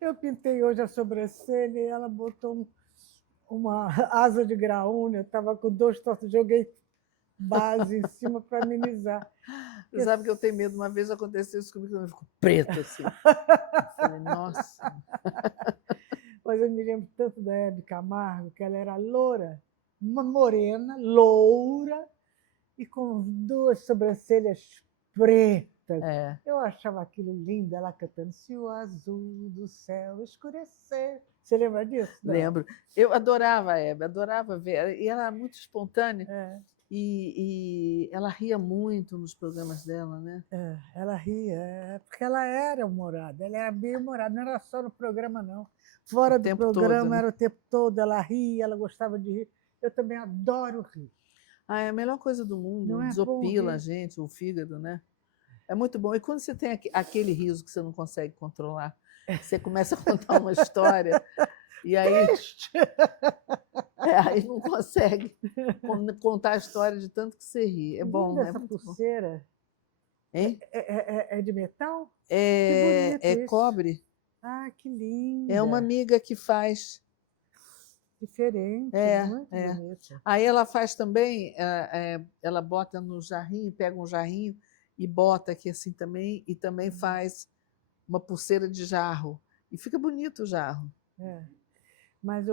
Eu pintei hoje a sobrancelha e ela botou uma asa de graúna. Eu estava com 2 tortos, joguei base em cima para amenizar. Você sabe que eu tenho medo. Uma vez aconteceu isso comigo, eu fico preto assim. Eu falei, nossa. Mas eu me lembro tanto da Hebe Camargo, que ela era loura, uma morena, loura, e com 2 sobrancelhas pretas. É. Eu achava aquilo lindo, ela cantando Se o azul do céu escurecer. Você lembra disso? Não? Lembro. Eu adorava a Hebe, adorava ver. E ela era muito espontânea. É. E ela ria muito nos programas dela, né? É, ela ria, porque ela era humorada, ela era bem humorada, não era só no programa, não. Fora do programa, todo, né? era o tempo todo, ela ria, ela gostava de rir. Eu também adoro rir. É a melhor coisa do mundo, Não é desopila a gente, o fígado, né? É muito bom. E quando você tem aquele riso que você não consegue controlar, você começa a contar uma história e aí, aí não consegue contar a história de tanto que você ri. É bom, Linda é essa muito bom. pulseira. Hein? É de metal? Que É, bonito é isso. cobre. Ah, que linda. É uma amiga que faz. Diferente, É, muito é. bonita. Aí ela faz também, ela bota no jarrinho, pega um jarrinho e bota aqui assim também, e também faz uma pulseira de jarro. E fica bonito o jarro. É. Mas,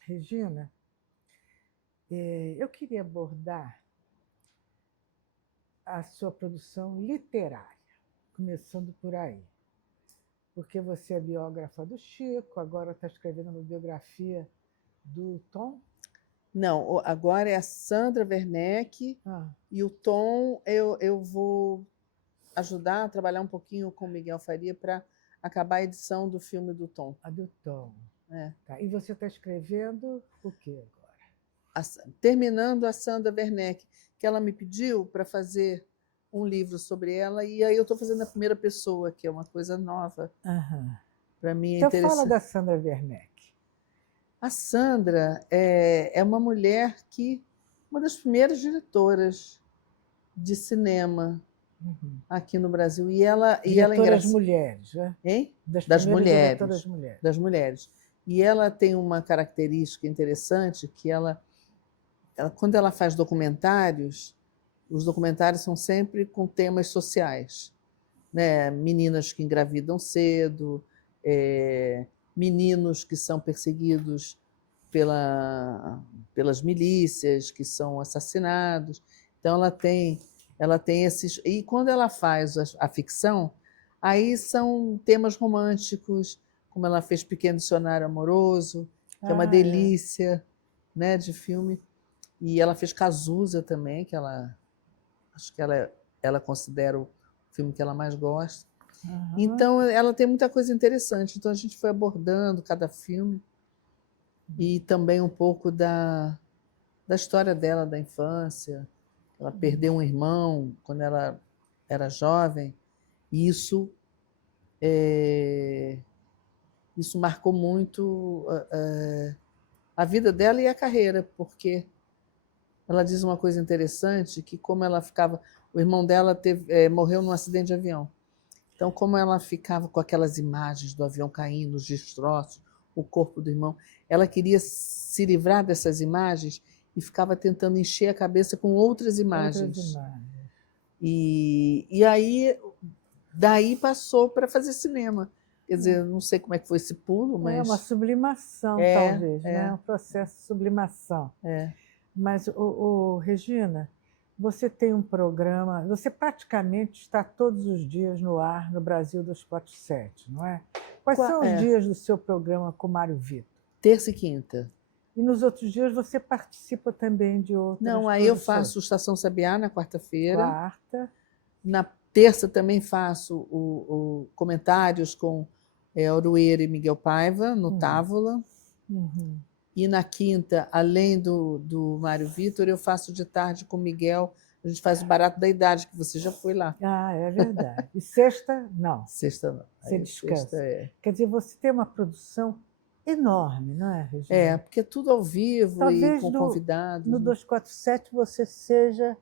Regina, eu queria abordar a sua produção literária, começando por aí. Porque você é biógrafa do Chico, agora está escrevendo uma biografia do Tom. Não, agora é a Sandra Werneck e o Tom eu vou ajudar a trabalhar um pouquinho com o Miguel Faria para acabar a edição do filme do Tom. A do Tom. É. Tá. E você está escrevendo o quê agora? Terminando a Sandra Werneck, que ela me pediu para fazer um livro sobre ela, e aí eu estou fazendo a primeira pessoa, que é uma coisa nova. Para mim é então interessante. fala da Sandra Werneck. A Sandra é uma mulher uma das primeiras diretoras de cinema aqui no Brasil. E ela diretoras mulheres, né? Hein? Das mulheres. Das mulheres. E ela tem uma característica interessante que quando ela faz documentários, os documentários são sempre com temas sociais, né? Meninas que engravidam cedo, meninos que são perseguidos pelas milícias, que são assassinados. Então ela tem esses. E quando ela faz a ficção, aí são temas românticos, como ela fez Pequeno Dicionário Amoroso, que é uma delícia, né, de filme. E ela fez Cazuza também, que acho que ela considera o filme que ela mais gosta. Então, ela tem muita coisa interessante. Então, a gente foi abordando cada filme e também um pouco da história dela, da infância. Ela perdeu um irmão quando ela era jovem, e isso marcou muito a vida dela e a carreira, porque ela diz uma coisa interessante, que como ela ficava... O irmão dela morreu num acidente de avião. Então, como ela ficava com aquelas imagens do avião caindo, os destroços, o corpo do irmão, ela queria se livrar dessas imagens e ficava tentando encher a cabeça com outras imagens. E aí, daí passou para fazer cinema. Quer dizer, não sei como é que foi esse pulo, mas... É uma sublimação, talvez, né? Um processo de sublimação. Mas, Regina, você tem um programa, você praticamente está todos os dias no ar no Brasil 247, não é? Quais são os dias do seu programa com Mário Vitor? Terça e quinta. E nos outros dias você participa também de outras Não, aí eu faço o Estação Sabiá na quarta-feira. Quarta. Na terça também faço o comentários com Orueira e Miguel Paiva, no Távola. E na quinta, além do Mário Vitor, eu faço de tarde com o Miguel. A gente faz o Barato da Idade, que você já foi lá. Ah, é verdade. E sexta, não. Sexta não. Você descansa. Quer dizer, você tem uma produção enorme, não é, Regina? Porque é tudo ao vivo. Talvez e com convidados. No 247 você seja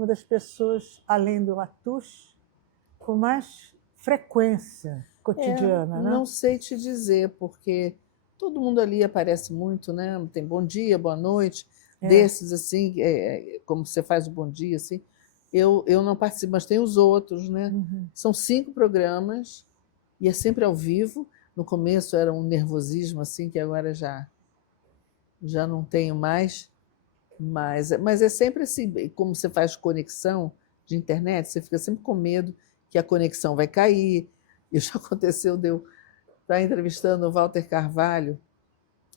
uma das pessoas, além do Atush, com mais frequência cotidiana, né? Não sei te dizer, porque todo mundo ali aparece muito, né? Tem bom dia, boa noite, desses assim, como você faz o bom dia, assim. Eu não participo, mas tem os outros, né? São 5 programas e é sempre ao vivo. No começo era um nervosismo assim que agora já não tenho mais, mas é sempre assim, como você faz conexão de internet, você fica sempre com medo que a conexão vai cair. E já aconteceu de eu estar entrevistando o Walter Carvalho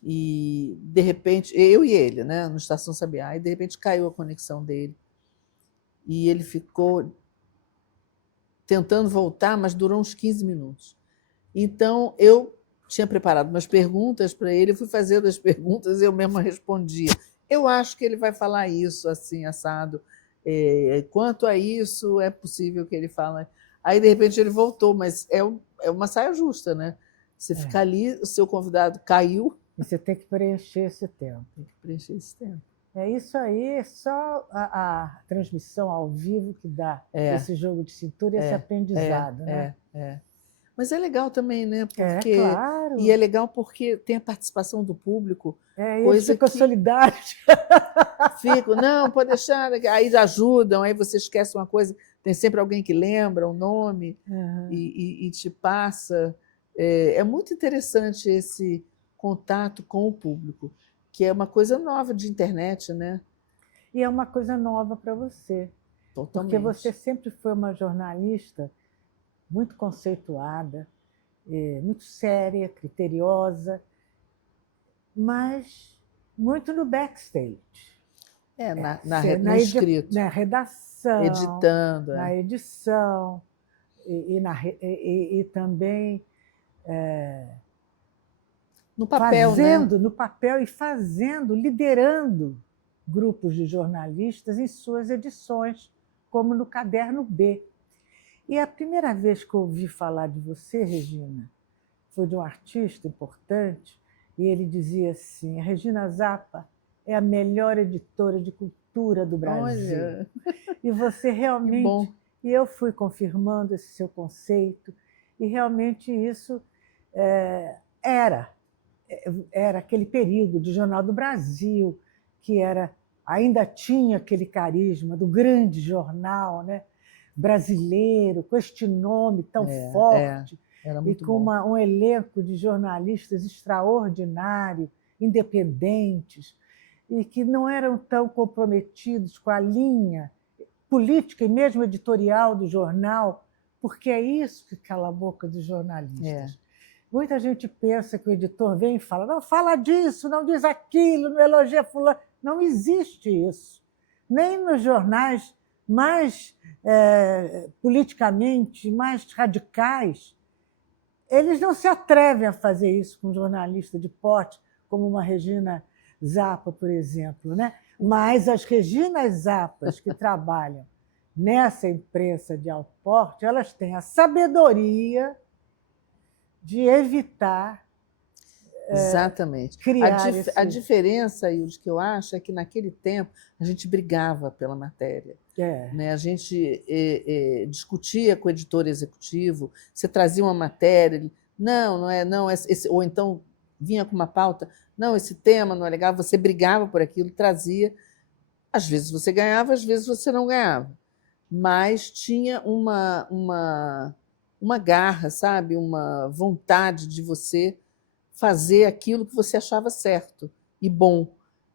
e, de repente, eu e ele, né, no Estação Sabiá, e de repente caiu a conexão dele. E ele ficou tentando voltar, mas durou uns 15 minutos. Então, eu tinha preparado umas perguntas para ele, fui fazendo as perguntas e eu mesma respondia. Eu acho que ele vai falar isso, assim, assado. Quanto a isso, é possível que ele fale. Aí, de repente, ele voltou, mas é uma saia justa, né? Você fica ali, o seu convidado caiu. E você tem que preencher esse tempo. Tem que preencher esse tempo. É isso aí, só a transmissão ao vivo que dá esse jogo de cintura e esse aprendizado, né? Mas é legal também, né? Porque, claro. E é legal porque tem a participação do público. Eles ficam solidários. Ficam, não, pode deixar. Aí ajudam, aí você esquece uma coisa, tem sempre alguém que lembra o nome e te passa. É muito interessante esse contato com o público, que é uma coisa nova de internet, né? E é uma coisa nova para você. Totalmente. Porque você sempre foi uma jornalista muito conceituada, muito séria, criteriosa, mas muito no backstage. No escrito. Na redação. Editando. Na edição. E também... no papel, fazendo, né? No papel e fazendo, liderando grupos de jornalistas em suas edições, como no Caderno B. E a primeira vez que eu ouvi falar de você, Regina, foi de um artista importante, e ele dizia assim: a Regina Zappa é a melhor editora de cultura do Brasil. Olha. E você realmente... Que bom. E eu fui confirmando esse seu conceito, e realmente isso era aquele período de Jornal do Brasil, que ainda tinha aquele carisma do grande jornal, né, brasileiro, com este nome tão forte, e com um elenco de jornalistas extraordinário, independentes, e que não eram tão comprometidos com a linha política e mesmo editorial do jornal, porque é isso que cala a boca dos jornalistas. Muita gente pensa que o editor vem e fala: não fala disso, não diz aquilo, não elogia fulano. Não existe isso. Nem nos jornais mais politicamente mais radicais, eles não se atrevem a fazer isso com um jornalista de porte, como uma Regina Zappa, por exemplo, né? Mas as Reginas Zappas que trabalham nessa imprensa de alto porte, elas têm a sabedoria de evitar exatamente. Criar a diferença, Hilde, que eu acho é que naquele tempo a gente brigava pela matéria. Né? A gente discutia com o editor executivo, você trazia uma matéria, não é, ou então vinha com uma pauta, não, esse tema não é legal, você brigava por aquilo, trazia. Às vezes você ganhava, às vezes você não ganhava. Mas tinha uma garra, sabe? Uma vontade de você fazer aquilo que você achava certo e bom,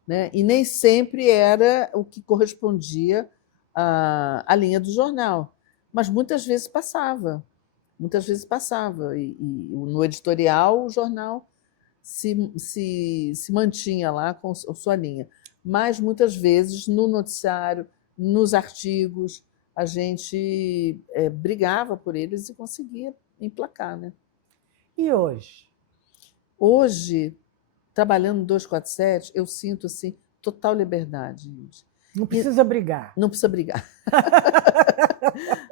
né? E nem sempre era o que correspondia à linha do jornal, mas muitas vezes passava. E no editorial o jornal se mantinha lá com a sua linha, mas muitas vezes no noticiário, nos artigos, a gente brigava por eles e conseguia emplacar, né? E hoje? Hoje, trabalhando no 247, eu sinto assim, total liberdade. Não precisa brigar. Não precisa brigar.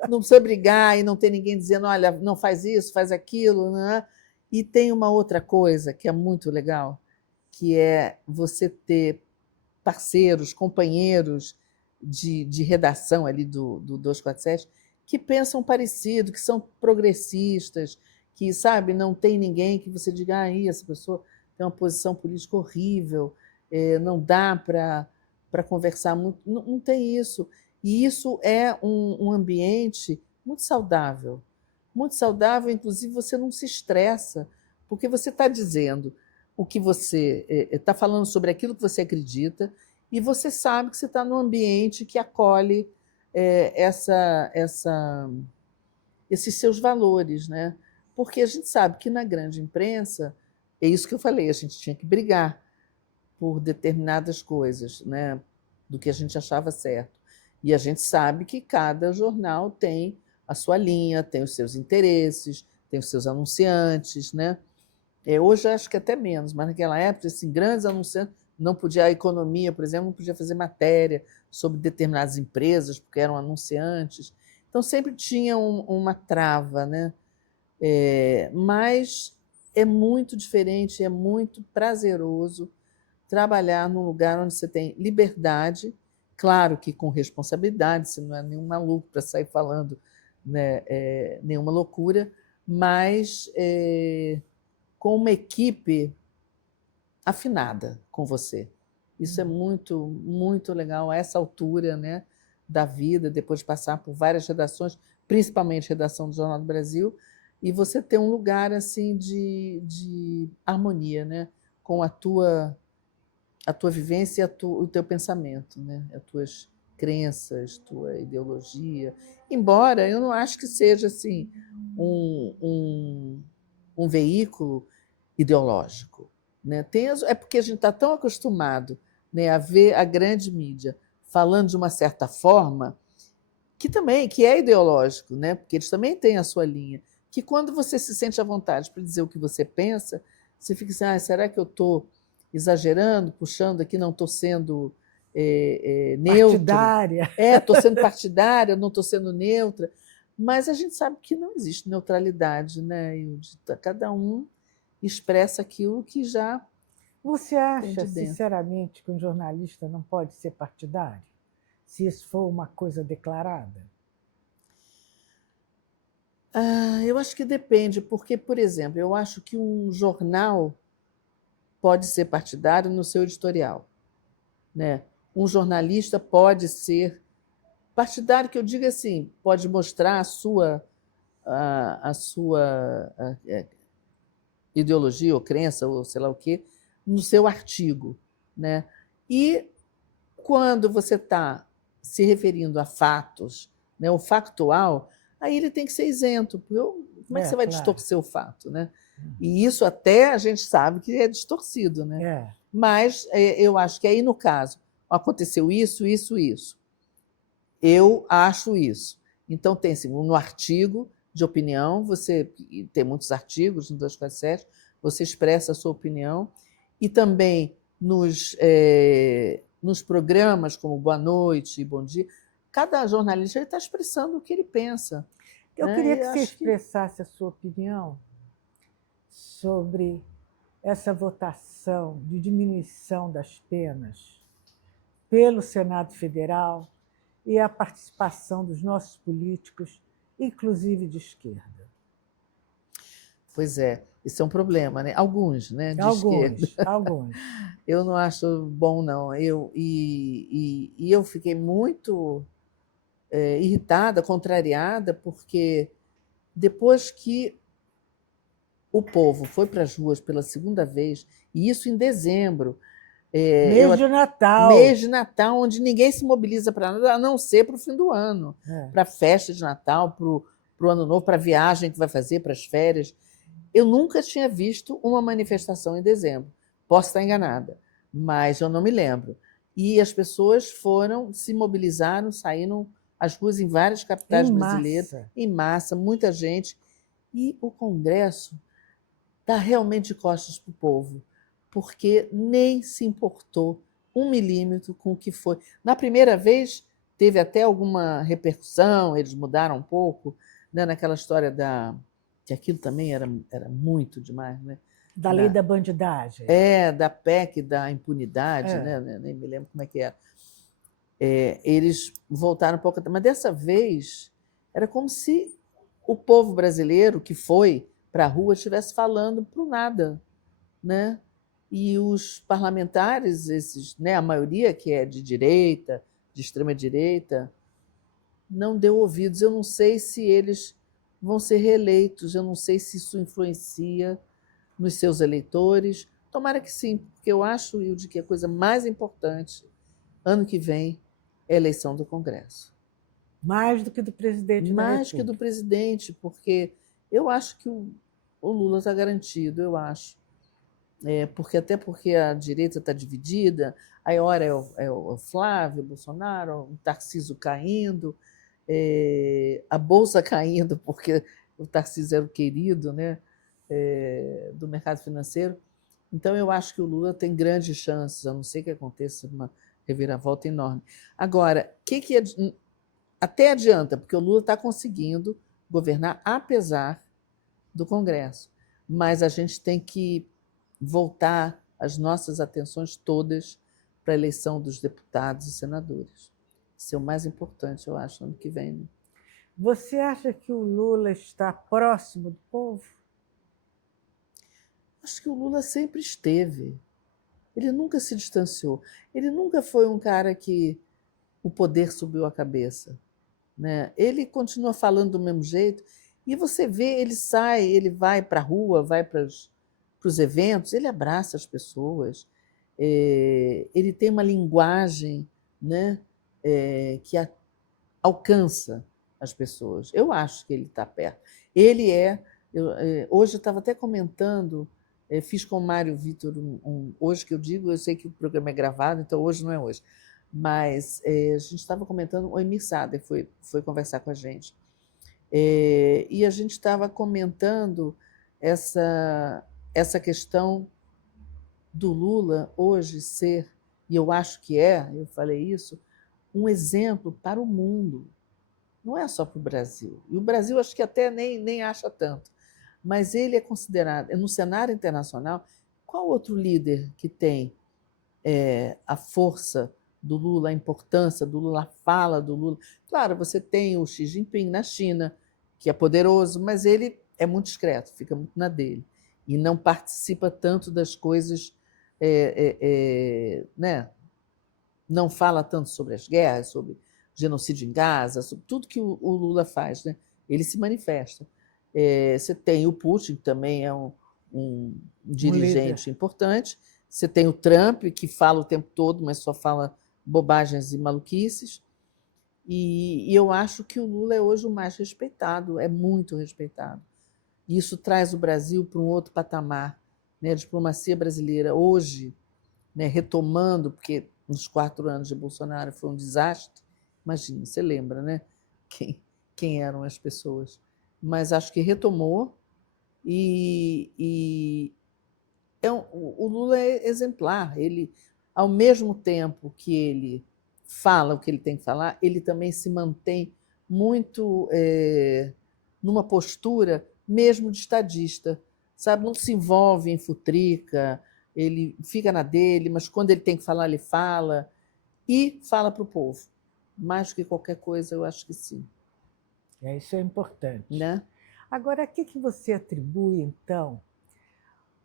Não precisa brigar e não ter ninguém dizendo: olha, não faz isso, faz aquilo. Né? E tem uma outra coisa que é muito legal, que é você ter parceiros, companheiros de redação ali do 247 que pensam parecido, que são progressistas, que, sabe, não tem ninguém que você diga, essa pessoa tem uma posição política horrível, não dá para conversar muito. Não, não tem isso. E isso é um ambiente muito saudável. Muito saudável, inclusive você não se estressa, porque você está dizendo o que você está falando sobre aquilo que você acredita, e você sabe que você está num ambiente que acolhe esses seus valores, né? Porque a gente sabe que na grande imprensa, é isso que eu falei, a gente tinha que brigar por determinadas coisas, né? Do que a gente achava certo. E a gente sabe que cada jornal tem a sua linha, tem os seus interesses, tem os seus anunciantes, né? Hoje acho que até menos, mas naquela época, assim, grandes anunciantes, não podia, a economia, por exemplo, não podia fazer matéria sobre determinadas empresas, porque eram anunciantes. Então, sempre tinha uma trava, né? Mas é muito diferente, é muito prazeroso trabalhar num lugar onde você tem liberdade, claro que com responsabilidade, você não é nenhum maluco para sair falando, né, nenhuma loucura, mas com uma equipe afinada com você. Isso é muito, muito legal, a essa altura, né, da vida, depois de passar por várias redações, principalmente redação do Jornal do Brasil, e você ter um lugar assim de harmonia, né, com a tua vivência e o teu pensamento, né, as tuas crenças, tua ideologia. Embora eu não acho que seja assim um veículo ideológico, né? É porque a gente está tão acostumado, né, a ver a grande mídia falando de uma certa forma que é ideológico, né? Porque eles também têm a sua linha, que quando você se sente à vontade para dizer o que você pensa, você fica assim, será que eu estou exagerando, puxando aqui, não estou sendo neutro? Partidária. Estou sendo partidária, não estou sendo neutra. Mas a gente sabe que não existe neutralidade, né, Ilde? Cada um expressa aquilo que já Você acha, sinceramente, que um jornalista não pode ser partidário? Se isso for uma coisa declarada? Eu acho que depende, porque, por exemplo, eu acho que um jornal pode ser partidário no seu editorial, né? Um jornalista pode ser partidário, que eu digo assim, pode mostrar a sua ideologia ou crença, ou sei lá o quê, no seu artigo, né? E quando você está se referindo a fatos, né, o factual, aí ele tem que ser isento. Como é que você vai distorcer o fato, né? E isso até a gente sabe que é distorcido, né? Mas eu acho que aí, no caso, aconteceu isso, isso, isso. Eu acho isso. Então, tem assim, no artigo de opinião, você tem muitos artigos no 247, você expressa a sua opinião, e também nos programas como Boa Noite e Bom Dia, cada jornalista está expressando o que ele pensa. Eu queria que você expressasse a sua opinião sobre essa votação de diminuição das penas pelo Senado Federal e a participação dos nossos políticos, inclusive de esquerda. Pois é, isso é um problema, né? Alguns, né? De esquerda. Alguns. Eu não acho bom, não. Eu fiquei muito irritada, contrariada, porque depois que o povo foi para as ruas pela segunda vez, e isso em dezembro. Mês de Natal. Mês de Natal, onde ninguém se mobiliza para nada, a não ser para o fim do ano, para a festa de Natal, para o Ano Novo, para a viagem que vai fazer, para as férias. Eu nunca tinha visto uma manifestação em dezembro. Posso estar enganada, mas eu não me lembro. E as pessoas se mobilizaram, saíram às ruas em várias capitais brasileiras, em massa, muita gente. E o Congresso está realmente de costas para o povo, porque nem se importou 1 milímetro com o que foi. Na primeira vez, teve até alguma repercussão, eles mudaram um pouco, né, naquela história que aquilo também era muito demais, né? Da lei da bandidagem. Da PEC da impunidade, né? Nem me lembro como é que era. eles voltaram um pouco, mas dessa vez era como se o povo brasileiro que foi para a rua estivesse falando para o nada, né? E os parlamentares, esses, né, a maioria que é de direita, de extrema direita, não deu ouvidos. Eu não sei se eles vão ser reeleitos, eu não sei se isso influencia nos seus eleitores. Tomara que sim, porque eu acho, Hilde, que a coisa mais importante ano que vem é a eleição do Congresso. Mais do que do presidente da Mais que República. do presidente, porque eu acho que o Lula está garantido, eu acho. Até porque a direita está dividida, aí ora é o Flávio Bolsonaro, o Tarcísio caindo, a Bolsa caindo, porque o Tarcísio era o querido, né, do mercado financeiro. Então, eu acho que o Lula tem grandes chances, a não ser que aconteça uma reviravolta enorme. Agora, até adianta, porque o Lula está conseguindo governar apesar do Congresso, mas a gente tem que voltar as nossas atenções todas para a eleição dos deputados e senadores. Isso é o mais importante, eu acho, ano que vem. Né? Você acha que o Lula está próximo do povo? Acho que o Lula sempre esteve. Ele nunca se distanciou. Ele nunca foi um cara que o poder subiu a cabeça. Né? Ele continua falando do mesmo jeito. E você vê, ele sai, ele vai para a rua, vai para os eventos, ele abraça as pessoas. Ele tem uma linguagem, né, que alcança as pessoas. Eu acho que ele está perto. Ele é. Hoje eu estava até comentando, fiz com o Mário Vitor hoje que eu digo, eu sei que o programa é gravado, então hoje não é hoje. Mas a gente estava comentando, o Emir Sader foi conversar com a gente. E a gente estava comentando essa questão do Lula hoje ser, e eu acho que eu falei isso, um exemplo para o mundo. Não é só para o Brasil. E o Brasil acho que até nem acha tanto. Mas ele é considerado, no cenário internacional, qual outro líder que tem a força do Lula, a importância do Lula, a fala do Lula? Claro, você tem o Xi Jinping na China, que é poderoso, mas ele é muito discreto, fica muito na dele. E não participa tanto das coisas, né? Não fala tanto sobre as guerras, sobre genocídio em Gaza, sobre tudo que o Lula faz. Né? Ele se manifesta. Você tem o Putin, que também é um dirigente importante. Você tem o Trump, que fala o tempo todo, mas só fala bobagens e maluquices. E eu acho que o Lula é hoje o mais respeitado, é muito respeitado. E isso traz o Brasil para um outro patamar. Né? A diplomacia brasileira hoje, né, retomando, porque nos 4 anos de Bolsonaro foi um desastre. Imagina, você lembra, né? Quem eram as pessoas. Mas acho que retomou e o Lula é exemplar. Ele, ao mesmo tempo que ele fala o que ele tem que falar, ele também se mantém muito numa postura mesmo de estadista, sabe? Não se envolve em futrica, ele fica na dele, mas quando ele tem que falar, ele fala e fala para o povo. Mais do que qualquer coisa, eu acho que sim. Isso é importante. Né? Agora, o que você atribui, então,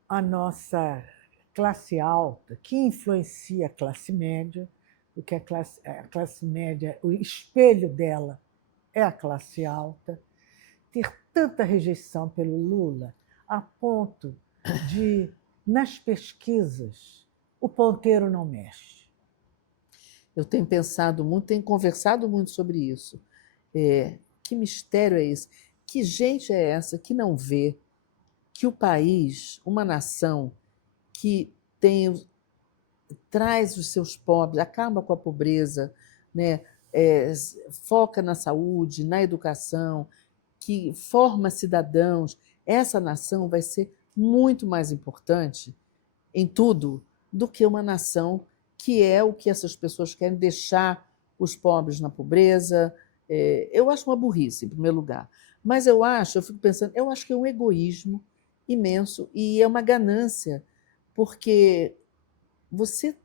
à nossa classe alta, que influencia a classe média, porque a classe média, o espelho dela é a classe alta, ter tanta rejeição pelo Lula, a ponto de, nas pesquisas, o ponteiro não mexe? Eu tenho pensado muito, tenho conversado muito sobre isso. Que mistério é esse? Que gente é essa que não vê que o país, uma nação que traz os seus pobres, acaba com a pobreza, né? Foca na saúde, na educação, que forma cidadãos, essa nação vai ser muito mais importante em tudo do que uma nação que é o que essas pessoas querem, deixar os pobres na pobreza. Eu acho uma burrice, em primeiro lugar. Mas eu fico pensando, eu acho que é um egoísmo imenso e é uma ganância, porque você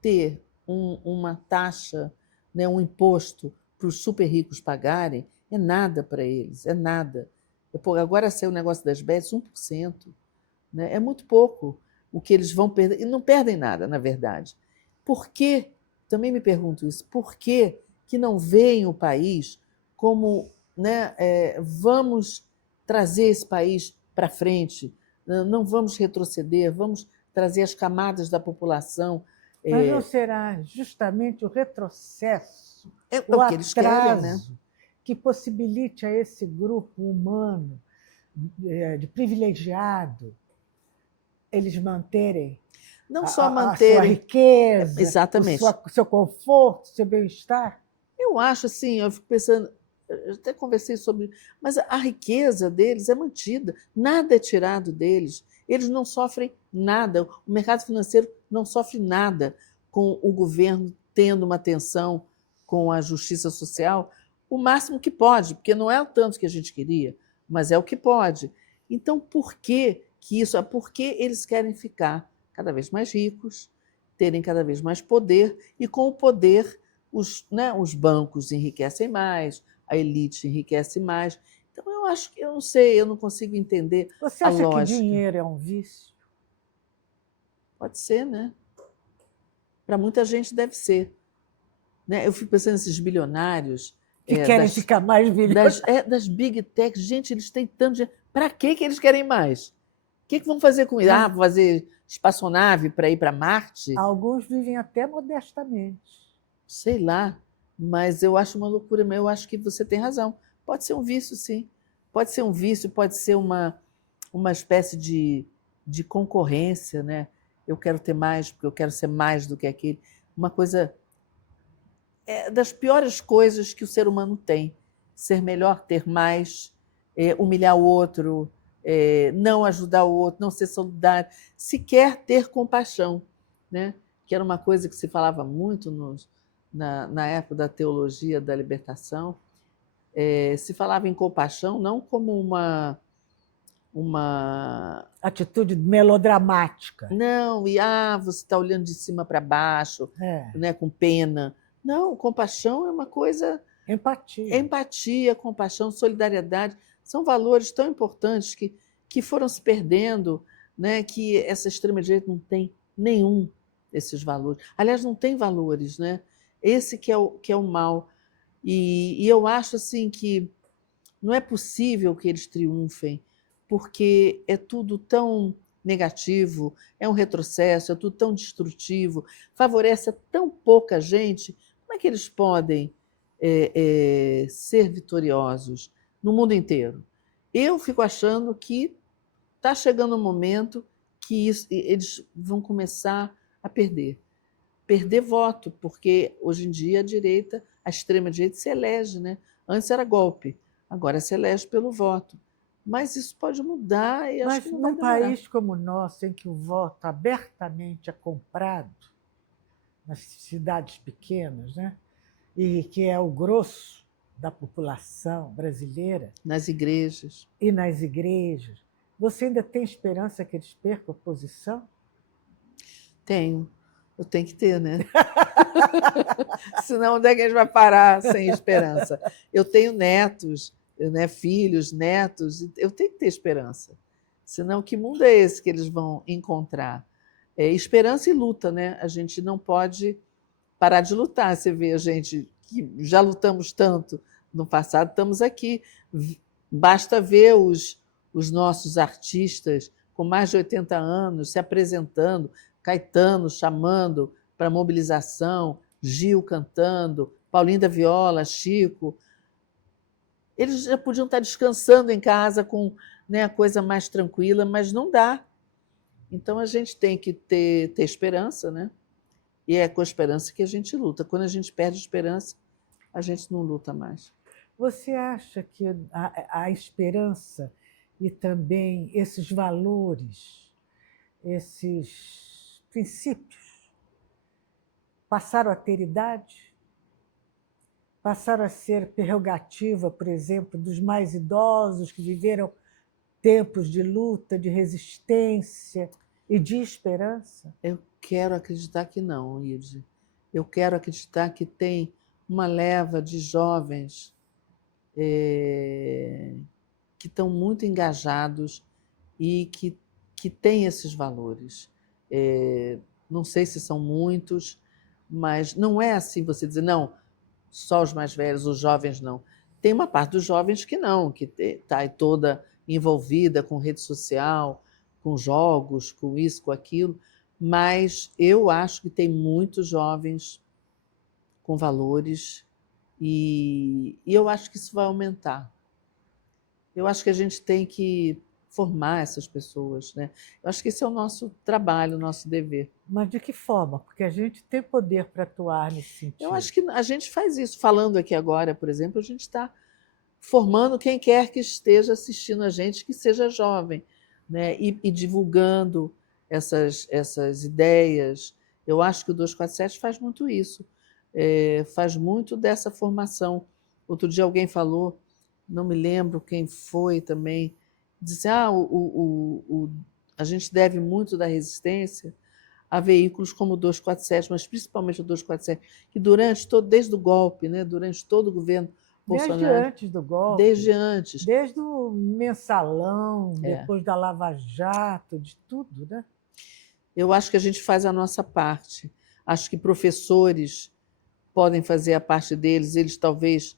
ter uma taxa né, um imposto para os super ricos pagarem, é nada para eles, é nada. Agora saiu o negócio das bets, 1%. Né? É muito pouco o que eles vão perder. E não perdem nada, na verdade. Por que, também me pergunto isso, por que não veem o país como, né, vamos trazer esse país para frente, não vamos retroceder, vamos trazer as camadas da população. Mas não será justamente o retrocesso, o o que eles querem, né? atraso, que possibilite a esse grupo humano de privilegiado eles manterem não só a manterem sua riqueza, exatamente, o seu conforto, o seu bem-estar? Eu acho assim, eu fico pensando, eu até conversei sobre, mas a riqueza deles é mantida, nada é tirado deles, eles não sofrem nada, o mercado financeiro não sofre nada com o governo tendo uma atenção com a justiça social, o máximo que pode, porque não é o tanto que a gente queria, mas é o que pode. Então, por que isso? Por que eles querem ficar cada vez mais ricos, terem cada vez mais poder, e com o poder os bancos enriquecem mais, a elite enriquece mais. Então, eu acho que, eu não sei, eu não consigo entender Você a acha que lógica. dinheiro é um vício? Pode ser, né? Para muita gente deve ser. Né? Eu fico pensando nesses bilionários. Que querem ficar mais bilionários. Das big techs. Gente, eles têm tanto dinheiro. Para que eles querem mais? O que vão fazer com isso? Vão fazer espaçonave para ir para Marte? Alguns vivem até modestamente. Sei lá, mas eu acho uma loucura, mas eu acho que você tem razão. Pode ser um vício, sim. Pode ser um vício, pode ser uma espécie de concorrência, né? Eu quero ter mais, porque eu quero ser mais do que aquele. Uma coisa das piores coisas que o ser humano tem. Ser melhor, ter mais, humilhar o outro, não ajudar o outro, não ser solidário, sequer ter compaixão, né? Que era uma coisa que se falava muito na época da teologia da libertação. Se falava em compaixão não como uma atitude melodramática. Não, você está olhando de cima para baixo, né, com pena. Não, compaixão é uma coisa... Empatia, compaixão, solidariedade, são valores tão importantes que foram se perdendo, né, que essa extrema-direita não tem nenhum desses valores. Aliás, não tem valores, né? Esse que é o mal. E eu acho assim que não é possível que eles triunfem, porque é tudo tão negativo, é um retrocesso, é tudo tão destrutivo, favorece a tão pouca gente. Como é que eles podem ser vitoriosos no mundo inteiro? Eu fico achando que está chegando um momento que eles vão começar a perder voto, porque hoje em dia a extrema-direita se elege, né? Antes era golpe, agora se elege pelo voto. Mas isso pode mudar e acho que não vai demorar. Num país como o nosso, em que o voto abertamente é comprado, nas cidades pequenas, né? E que é o grosso da população brasileira. Nas igrejas. E nas igrejas. Você ainda tem esperança que eles percam a posição? Tenho. Eu tenho que ter, né? Senão, onde é que a gente vai parar sem esperança? Eu tenho netos, né, filhos, netos, eu tenho que ter esperança. Senão, que mundo é esse que eles vão encontrar? Esperança e luta, né? A gente não pode parar de lutar. Você vê a gente que já lutamos tanto no passado, estamos aqui. Basta ver os nossos artistas com mais de 80 anos se apresentando, Caetano chamando para mobilização, Gil cantando, Paulinho da Viola, Chico. Eles já podiam estar descansando em casa com, né, a coisa mais tranquila, mas não dá. Então a gente tem que ter esperança, né? E é com a esperança que a gente luta. Quando a gente perde a esperança, a gente não luta mais. Você acha que a esperança e também esses valores, esses princípios, passaram a ter idade? Passaram a ser prerrogativa, por exemplo, dos mais idosos que viveram tempos de luta, de resistência e de esperança? Eu quero acreditar que não, Ilse. Eu quero acreditar que tem uma leva de jovens que estão muito engajados e que têm esses valores. Não sei se são muitos, mas não é assim você dizer, não, só os mais velhos, os jovens não. Tem uma parte dos jovens que não, que está toda envolvida com rede social, com jogos, com isso, com aquilo, mas eu acho que tem muitos jovens com valores e eu acho que isso vai aumentar. Eu acho que a gente tem que formar essas pessoas, né? Eu acho que esse é o nosso trabalho, o nosso dever. Mas de que forma? Porque a gente tem poder para atuar nesse sentido. Eu acho que a gente faz isso. Falando aqui agora, por exemplo, a gente está formando quem quer que esteja assistindo a gente, que seja jovem, né? E divulgando essas ideias. Eu acho que o 247 faz muito isso, faz muito dessa formação. Outro dia alguém falou, não me lembro quem foi também, disse, a gente deve muito da resistência a veículos como o 247, mas principalmente o 247, que desde o golpe, né, durante todo o governo Bolsonaro, desde antes do golpe, desde antes, desde o mensalão, depois da Lava Jato, de tudo, né? Eu acho que a gente faz a nossa parte. Acho que professores podem fazer a parte deles. Eles talvez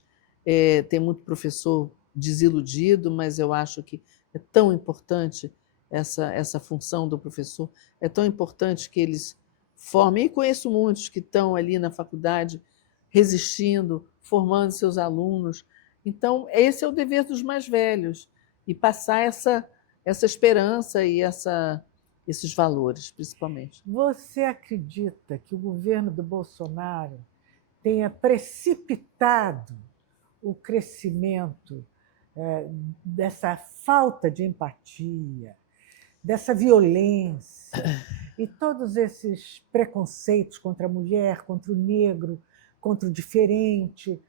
tem muito professor desiludido, mas eu acho que é tão importante essa função do professor, é tão importante que eles formem. E conheço muitos que estão ali na faculdade resistindo, formando seus alunos. Então, esse é o dever dos mais velhos, e passar essa esperança e esses valores, principalmente. Você acredita que o governo do Bolsonaro tenha precipitado o crescimento dessa falta de empatia, dessa violência e todos esses preconceitos contra a mulher, contra o negro, contra o diferente,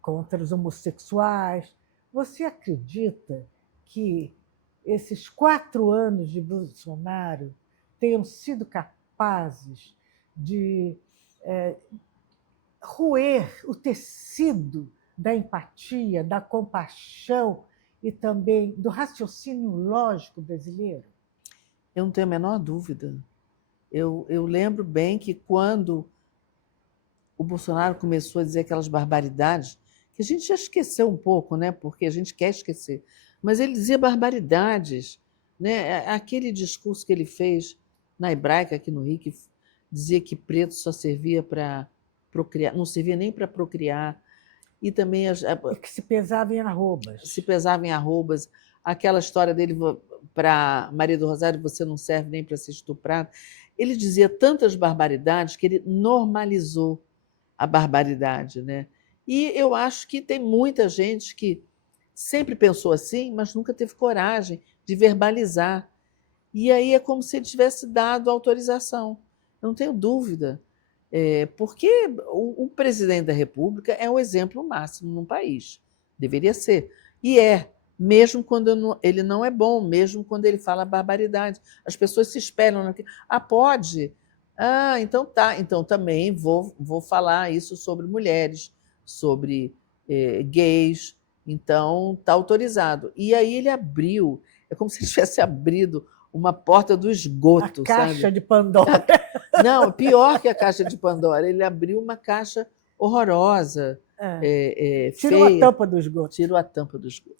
contra os homossexuais? Você acredita que esses 4 anos de Bolsonaro tenham sido capazes de roer o tecido da empatia, da compaixão e também do raciocínio lógico brasileiro? Eu não tenho a menor dúvida. Eu lembro bem que quando o Bolsonaro começou a dizer aquelas barbaridades, que a gente já esqueceu um pouco, né? Porque a gente quer esquecer, mas ele dizia barbaridades, né? Aquele discurso que ele fez na Hebraica aqui no Rio, que dizia que preto só servia para procriar, não servia nem para procriar, e também que se pesava em arrobas. Se pesava em arrobas. Aquela história dele para Maria do Rosário, você não serve nem para ser estuprado. Ele dizia tantas barbaridades que ele normalizou a barbaridade, né? E eu acho que tem muita gente que sempre pensou assim, mas nunca teve coragem de verbalizar. E aí é como se ele tivesse dado autorização. Eu não tenho dúvida, porque o presidente da República é o exemplo máximo num país. Deveria ser. E mesmo quando ele não é bom, mesmo quando ele fala barbaridade. As pessoas se espelham naquilo. Pode? Então tá. Então também vou falar isso sobre mulheres, sobre gays. Então está autorizado. E aí ele abriu, é como se ele tivesse abrido uma porta do esgoto. A caixa, sabe? De Pandora. Não, pior que a caixa de Pandora. Ele abriu uma caixa horrorosa, Tirou feia. a tampa do esgoto. Tirou a tampa do esgoto.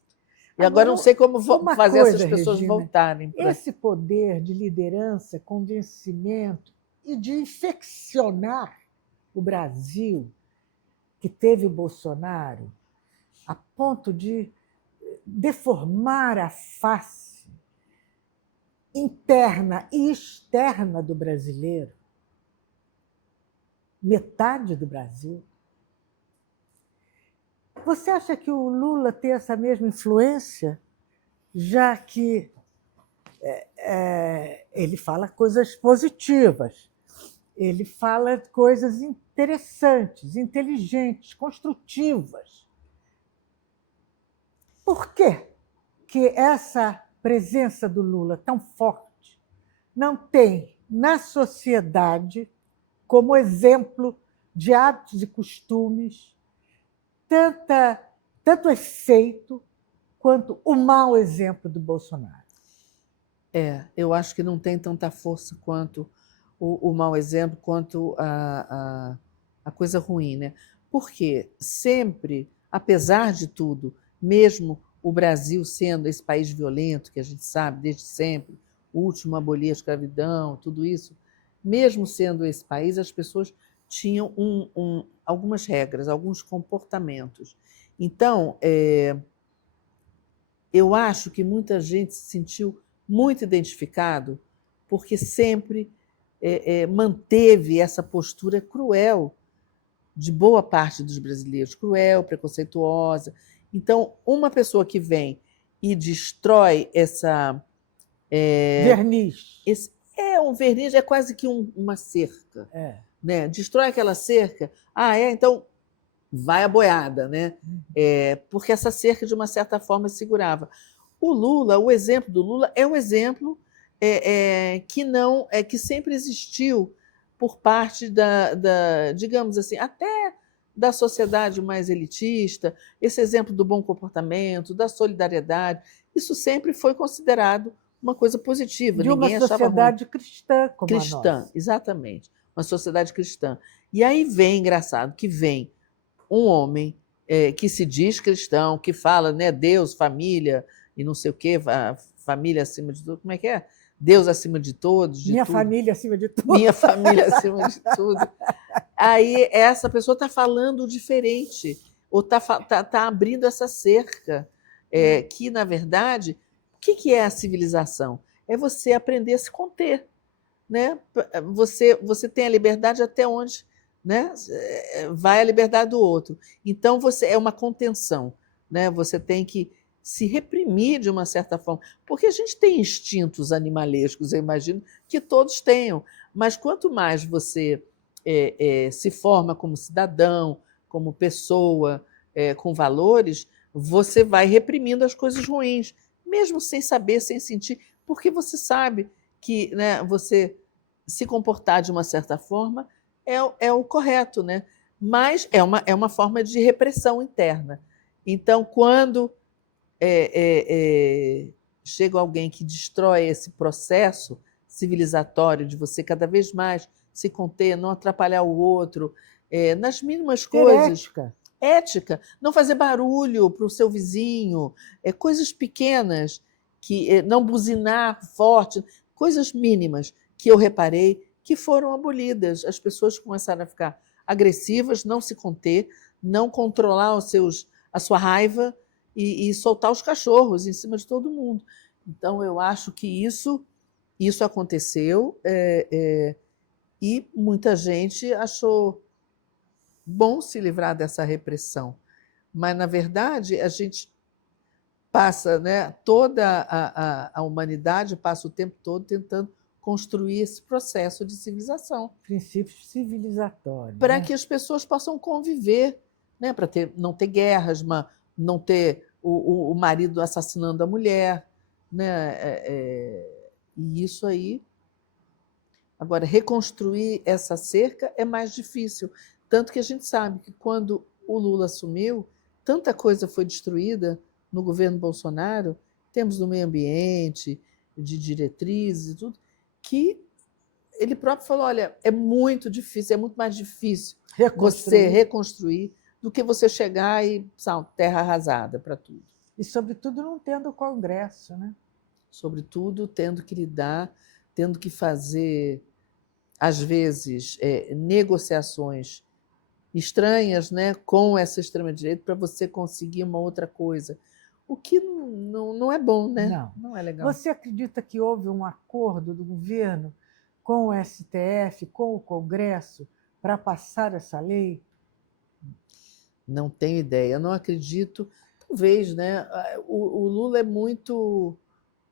E agora não sei como fazer essas pessoas Regina, voltarem. Esse poder de liderança, convencimento e de infeccionar o Brasil, que teve o Bolsonaro, a ponto de deformar a face interna e externa do brasileiro, metade do Brasil. Você acha que o Lula tem essa mesma influência, já que ele fala coisas positivas, ele fala coisas interessantes, inteligentes, construtivas? Por que essa presença do Lula tão forte não tem na sociedade como exemplo de hábitos e costumes, tanto efeito quanto o mau exemplo do Bolsonaro. Eu acho que não tem tanta força quanto o mau exemplo, quanto a coisa ruim, né? Porque sempre, apesar de tudo, mesmo o Brasil sendo esse país violento, que a gente sabe desde sempre, o último a abolir a escravidão, tudo isso, mesmo sendo esse país, as pessoas tinham algumas regras, alguns comportamentos. Então, eu acho que muita gente se sentiu muito identificado porque sempre manteve essa postura cruel de boa parte dos brasileiros, cruel, preconceituosa. Então, uma pessoa que vem e destrói essa... verniz. Um verniz, é quase que uma cerca. Né? Destrói aquela cerca, então vai a boiada, né? Porque essa cerca, de uma certa forma, segurava. O Lula, o exemplo do Lula é um exemplo que sempre existiu por parte digamos assim, até da sociedade mais elitista, esse exemplo do bom comportamento, da solidariedade, isso sempre foi considerado uma coisa positiva. De Ninguém uma sociedade ruim. Cristã como a nossa. Cristã, exatamente. Uma sociedade cristã. E aí vem, engraçado, que vem um homem que se diz cristão, que fala, né, Deus, família e não sei o quê, família acima de tudo, como é que é? Deus acima de todos, de Minha tudo. família acima de tudo. Minha família acima de tudo. Aí essa pessoa está falando diferente, ou tá abrindo essa cerca, que, na verdade, o que é a civilização? É você aprender a se conter. Né? Você tem a liberdade até onde, né, vai a liberdade do outro. Então, é uma contenção. Né? Você tem que se reprimir de uma certa forma. Porque a gente tem instintos animalescos, eu imagino que todos tenham. Mas quanto mais você se forma como cidadão, como pessoa, com valores, você vai reprimindo as coisas ruins, mesmo sem saber, sem sentir, porque você sabe que, né, você se comportar de uma certa forma é o correto, né? Mas é uma forma de repressão interna. Então, quando chega alguém que destrói esse processo civilizatório de você cada vez mais se conter, não atrapalhar o outro, nas mínimas coisas. Ética, não fazer barulho para o seu vizinho, coisas pequenas, que não buzinar forte, coisas mínimas que eu reparei que foram abolidas. As pessoas começaram a ficar agressivas, não se conter, não controlar a sua raiva e soltar os cachorros em cima de todo mundo. Então, eu acho que isso aconteceu e muita gente achou bom se livrar dessa repressão. Mas, na verdade, a gente passa, né, toda a humanidade passa o tempo todo tentando construir esse processo de civilização. Princípios civilizatórios. Para que as pessoas possam conviver, né, para não ter guerras, não ter o marido assassinando a mulher. Né, e isso aí. Agora, reconstruir essa cerca é mais difícil. Tanto que a gente sabe que, quando o Lula assumiu, tanta coisa foi destruída no governo Bolsonaro, temos no meio ambiente, de diretrizes e tudo, que ele próprio falou, olha, é muito difícil, é muito mais difícil você reconstruir do que você chegar e, sabe, terra arrasada para tudo. E, sobretudo, não tendo o Congresso, né? Sobretudo, tendo que lidar, tendo que fazer, às vezes, negociações estranhas, né, com essa extrema-direita para você conseguir uma outra coisa. O que não é bom, né? Não é legal. Você acredita que houve um acordo do governo com o STF, com o Congresso, para passar essa lei? Não tenho ideia. Não acredito. Talvez, né? O Lula é muito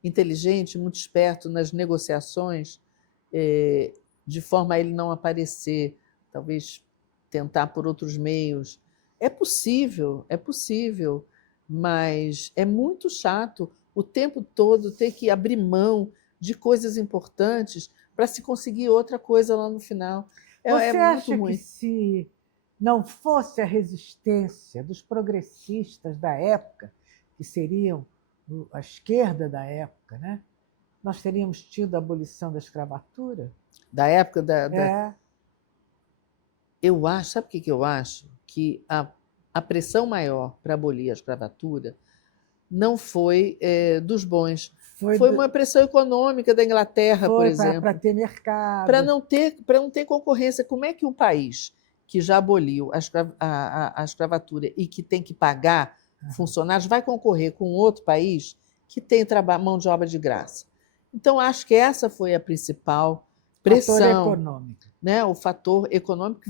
inteligente, muito esperto nas negociações, de forma a ele não aparecer, talvez tentar por outros meios. É possível, mas é muito chato o tempo todo ter que abrir mão de coisas importantes para se conseguir outra coisa lá no final. Você acha que não fosse a resistência dos progressistas da época, que seriam a esquerda da época, né? Nós teríamos tido a abolição da escravatura? Da época da... É. Eu acho, sabe o que eu acho? Que a pressão maior para abolir a escravatura não foi dos bons. Foi uma pressão econômica da Inglaterra, por exemplo. Para ter mercado. Para não ter concorrência. Como é que um país que já aboliu a escravatura e que tem que pagar funcionários vai concorrer com outro país que tem mão de obra de graça? Então, acho que essa foi a principal pressão. Fator econômico. Né? O fator econômico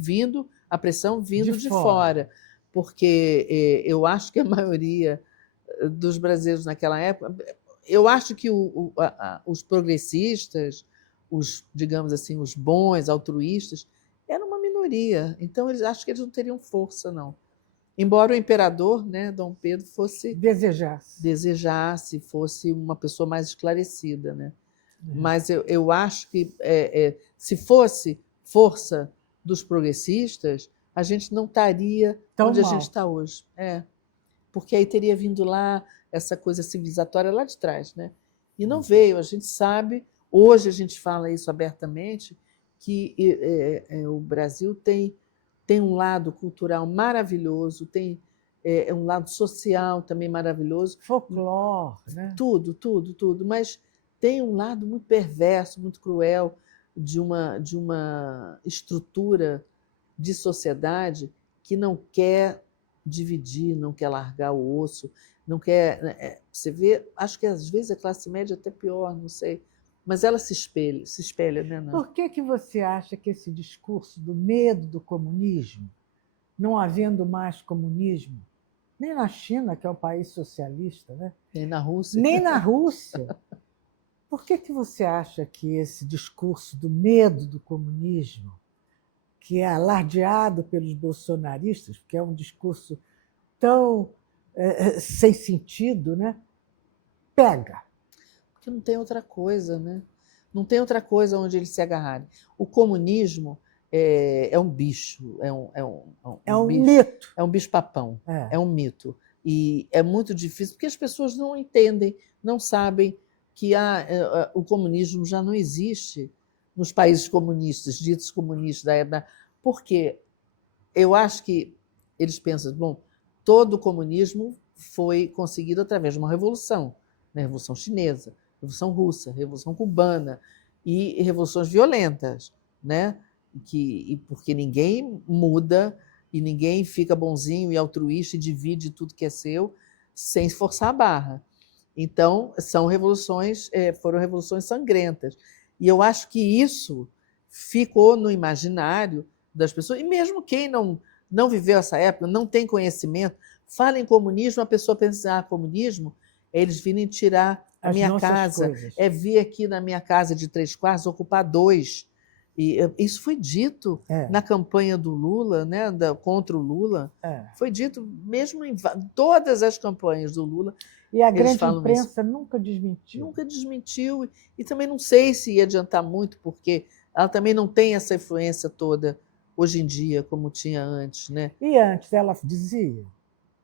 a pressão vindo de fora. Porque eu acho que a maioria dos brasileiros naquela época... Eu acho que os progressistas, digamos assim, os bons, altruístas, eram uma minoria. Então, acho que eles não teriam força, não. Embora o imperador, né, Dom Pedro, desejasse, fosse uma pessoa mais esclarecida. Né? Mas eu acho que, se fosse força dos progressistas, a gente não estaria onde a gente está hoje. Porque aí teria vindo lá essa coisa civilizatória lá de trás, né? E não veio. A gente sabe, hoje a gente fala isso abertamente, que o Brasil tem um lado cultural maravilhoso, tem um lado social também maravilhoso. Folclore, né? Tudo. Mas tem um lado muito perverso, muito cruel, de uma estrutura de sociedade que não quer dividir, não quer largar o osso, não quer... Você vê, acho que às vezes a classe média é até pior, não sei, mas ela se espelha, né? Não? Por que você acha que esse discurso do medo do comunismo, não havendo mais comunismo, nem na China, que é um país socialista, né? Nem na Rússia. Nem na Rússia. Por que você acha que esse discurso do medo do comunismo, que é alardeado pelos bolsonaristas, porque é um discurso tão sem sentido, né? Pega? Porque não tem outra coisa, né? Não tem outra coisa onde eles se agarrarem. O comunismo é um bicho, é um bicho, mito. É um bicho-papão, é um mito. E é muito difícil, porque as pessoas não entendem, não sabem que o comunismo já não existe nos países comunistas, ditos comunistas da época. Porque eu acho que eles pensam, bom, todo o comunismo foi conseguido através de uma revolução, né? Revolução Chinesa, Revolução Russa, Revolução Cubana e revoluções violentas, né? Porque ninguém muda e ninguém fica bonzinho e altruísta e divide tudo que é seu sem forçar a barra. Então, foram revoluções sangrentas. E eu acho que isso ficou no imaginário das pessoas, e mesmo quem não viveu essa época, não tem conhecimento, fala em comunismo, a pessoa pensa, comunismo, eles virem tirar a minha casa, vir aqui na minha casa de 3 quartos, ocupar 2. E isso foi dito na campanha do Lula, né, contra o Lula. Foi dito mesmo em todas as campanhas do Lula. E a grande imprensa nunca desmentiu. Nunca desmentiu. E também não sei se ia adiantar muito, porque ela também não tem essa influência toda hoje em dia, como tinha antes. Né? E antes ela dizia?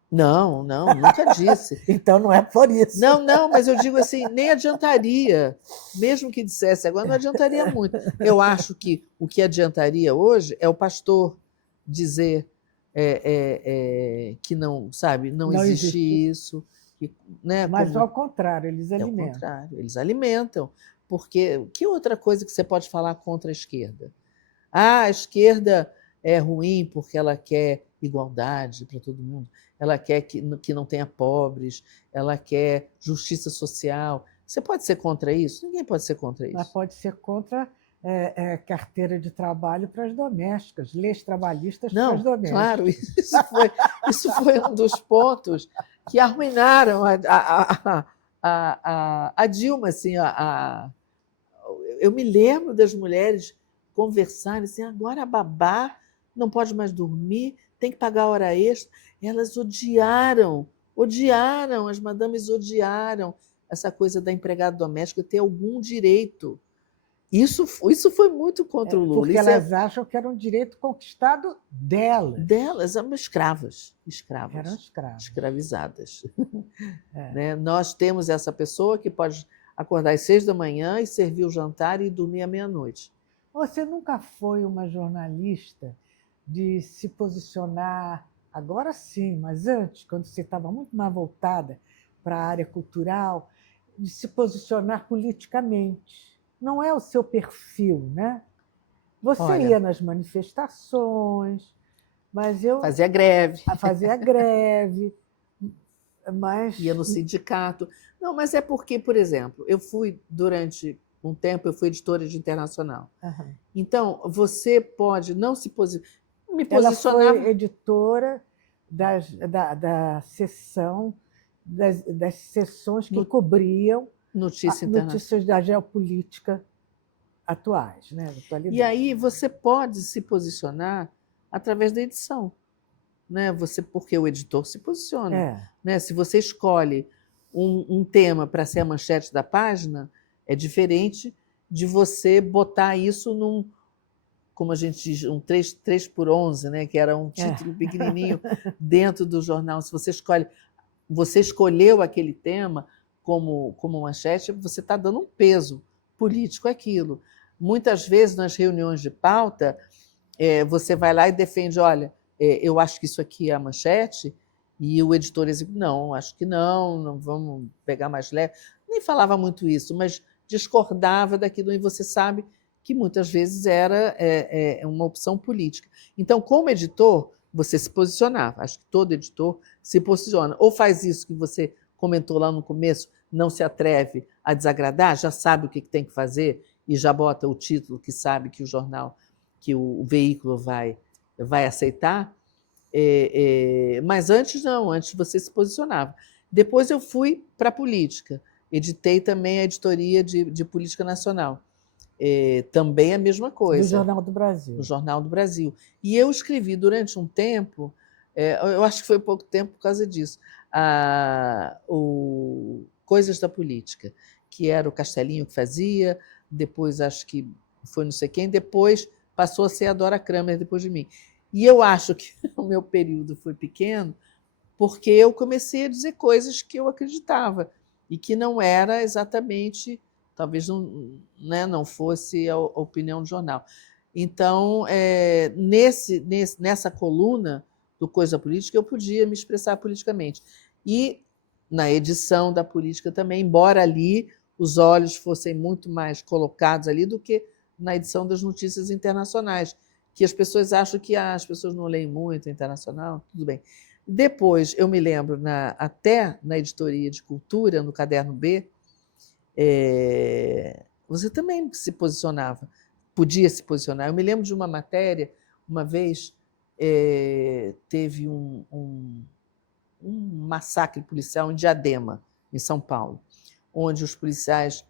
Não, nunca disse. Então não é por isso. Não, mas eu digo assim, nem adiantaria, mesmo que dissesse agora, não adiantaria muito. Eu acho que o que adiantaria hoje é o pastor dizer que não, sabe, não existe isso. Né, mas ao contrário, eles alimentam. Ao contrário, eles alimentam. Porque que outra coisa que você pode falar contra a esquerda? A esquerda é ruim porque ela quer igualdade para todo mundo, ela quer que não tenha pobres, ela quer justiça social. Você pode ser contra isso? Ninguém pode ser contra isso. Mas pode ser contra carteira de trabalho para as domésticas, leis trabalhistas para as domésticas. Claro, isso foi um dos pontos que arruinaram a Dilma. Assim, eu me lembro das mulheres conversarem assim, agora a babá não pode mais dormir, tem que pagar hora extra. Elas odiaram, as madames odiaram essa coisa da empregada doméstica ter algum direito. Isso foi muito contra o Lula. Porque elas acham que era um direito conquistado delas. Delas, eram escravas. Eram escravas. Escravizadas. Né? Nós temos essa pessoa que pode acordar às 6 da manhã e servir o jantar e dormir à meia-noite. Você nunca foi uma jornalista de se posicionar, agora sim, mas antes, quando você estava muito mais voltada para a área cultural, de se posicionar politicamente? Não é o seu perfil, né? Você ia nas manifestações, mas eu... Fazia greve. Fazia greve, mas... Ia no sindicato. Não, mas é porque, por exemplo, eu fui, durante um tempo, eu fui editora de internacional. Uhum. Então, você pode não se posicionar... Me posicionava... Ela foi editora da seção, das sessões que cobriam notícias da geopolítica atuais, né? E aí você pode se posicionar através da edição, né? Porque o editor se posiciona. Né? Se você escolhe um tema para ser a manchete da página, é diferente de você botar isso num, como a gente diz, um 3x11, né? Que era um título pequenininho dentro do jornal. Se você escolheu aquele tema como manchete, você está dando um peso político àquilo. Muitas vezes, nas reuniões de pauta, você vai lá e defende, olha, eu acho que isso aqui é a manchete, e o editor diz, não, acho que não vamos pegar mais leve. Nem falava muito isso, mas discordava daquilo, e você sabe que muitas vezes era uma opção política. Então, como editor, você se posicionava. Acho que todo editor se posiciona. Ou faz isso que você comentou lá no começo, não se atreve a desagradar, já sabe o que tem que fazer e já bota o título que sabe que o jornal, que o veículo vai aceitar. Mas antes não, antes você se posicionava. Depois eu fui para a política. Editei também a editoria de política nacional. Também a mesma coisa. Do Jornal do Brasil. Do Jornal do Brasil. E eu escrevi durante um tempo, eu acho que foi pouco tempo por causa disso, Coisas da Política, que era o Castelinho que fazia, depois acho que foi não sei quem, depois passou a ser a Dora Kramer depois de mim. E eu acho que o meu período foi pequeno porque eu comecei a dizer coisas que eu acreditava e que não era exatamente, talvez não fosse a opinião do jornal. Então, nessa coluna do Coisa Política, eu podia me expressar politicamente. E na edição da política também, embora ali os olhos fossem muito mais colocados ali do que na edição das notícias internacionais, que as pessoas acham que as pessoas não leem muito internacional, tudo bem. Depois, eu me lembro, até na editoria de cultura, no Caderno B, você também se posicionava, podia se posicionar. Eu me lembro de uma matéria, uma vez teve um massacre policial em Diadema, em São Paulo, onde os policiais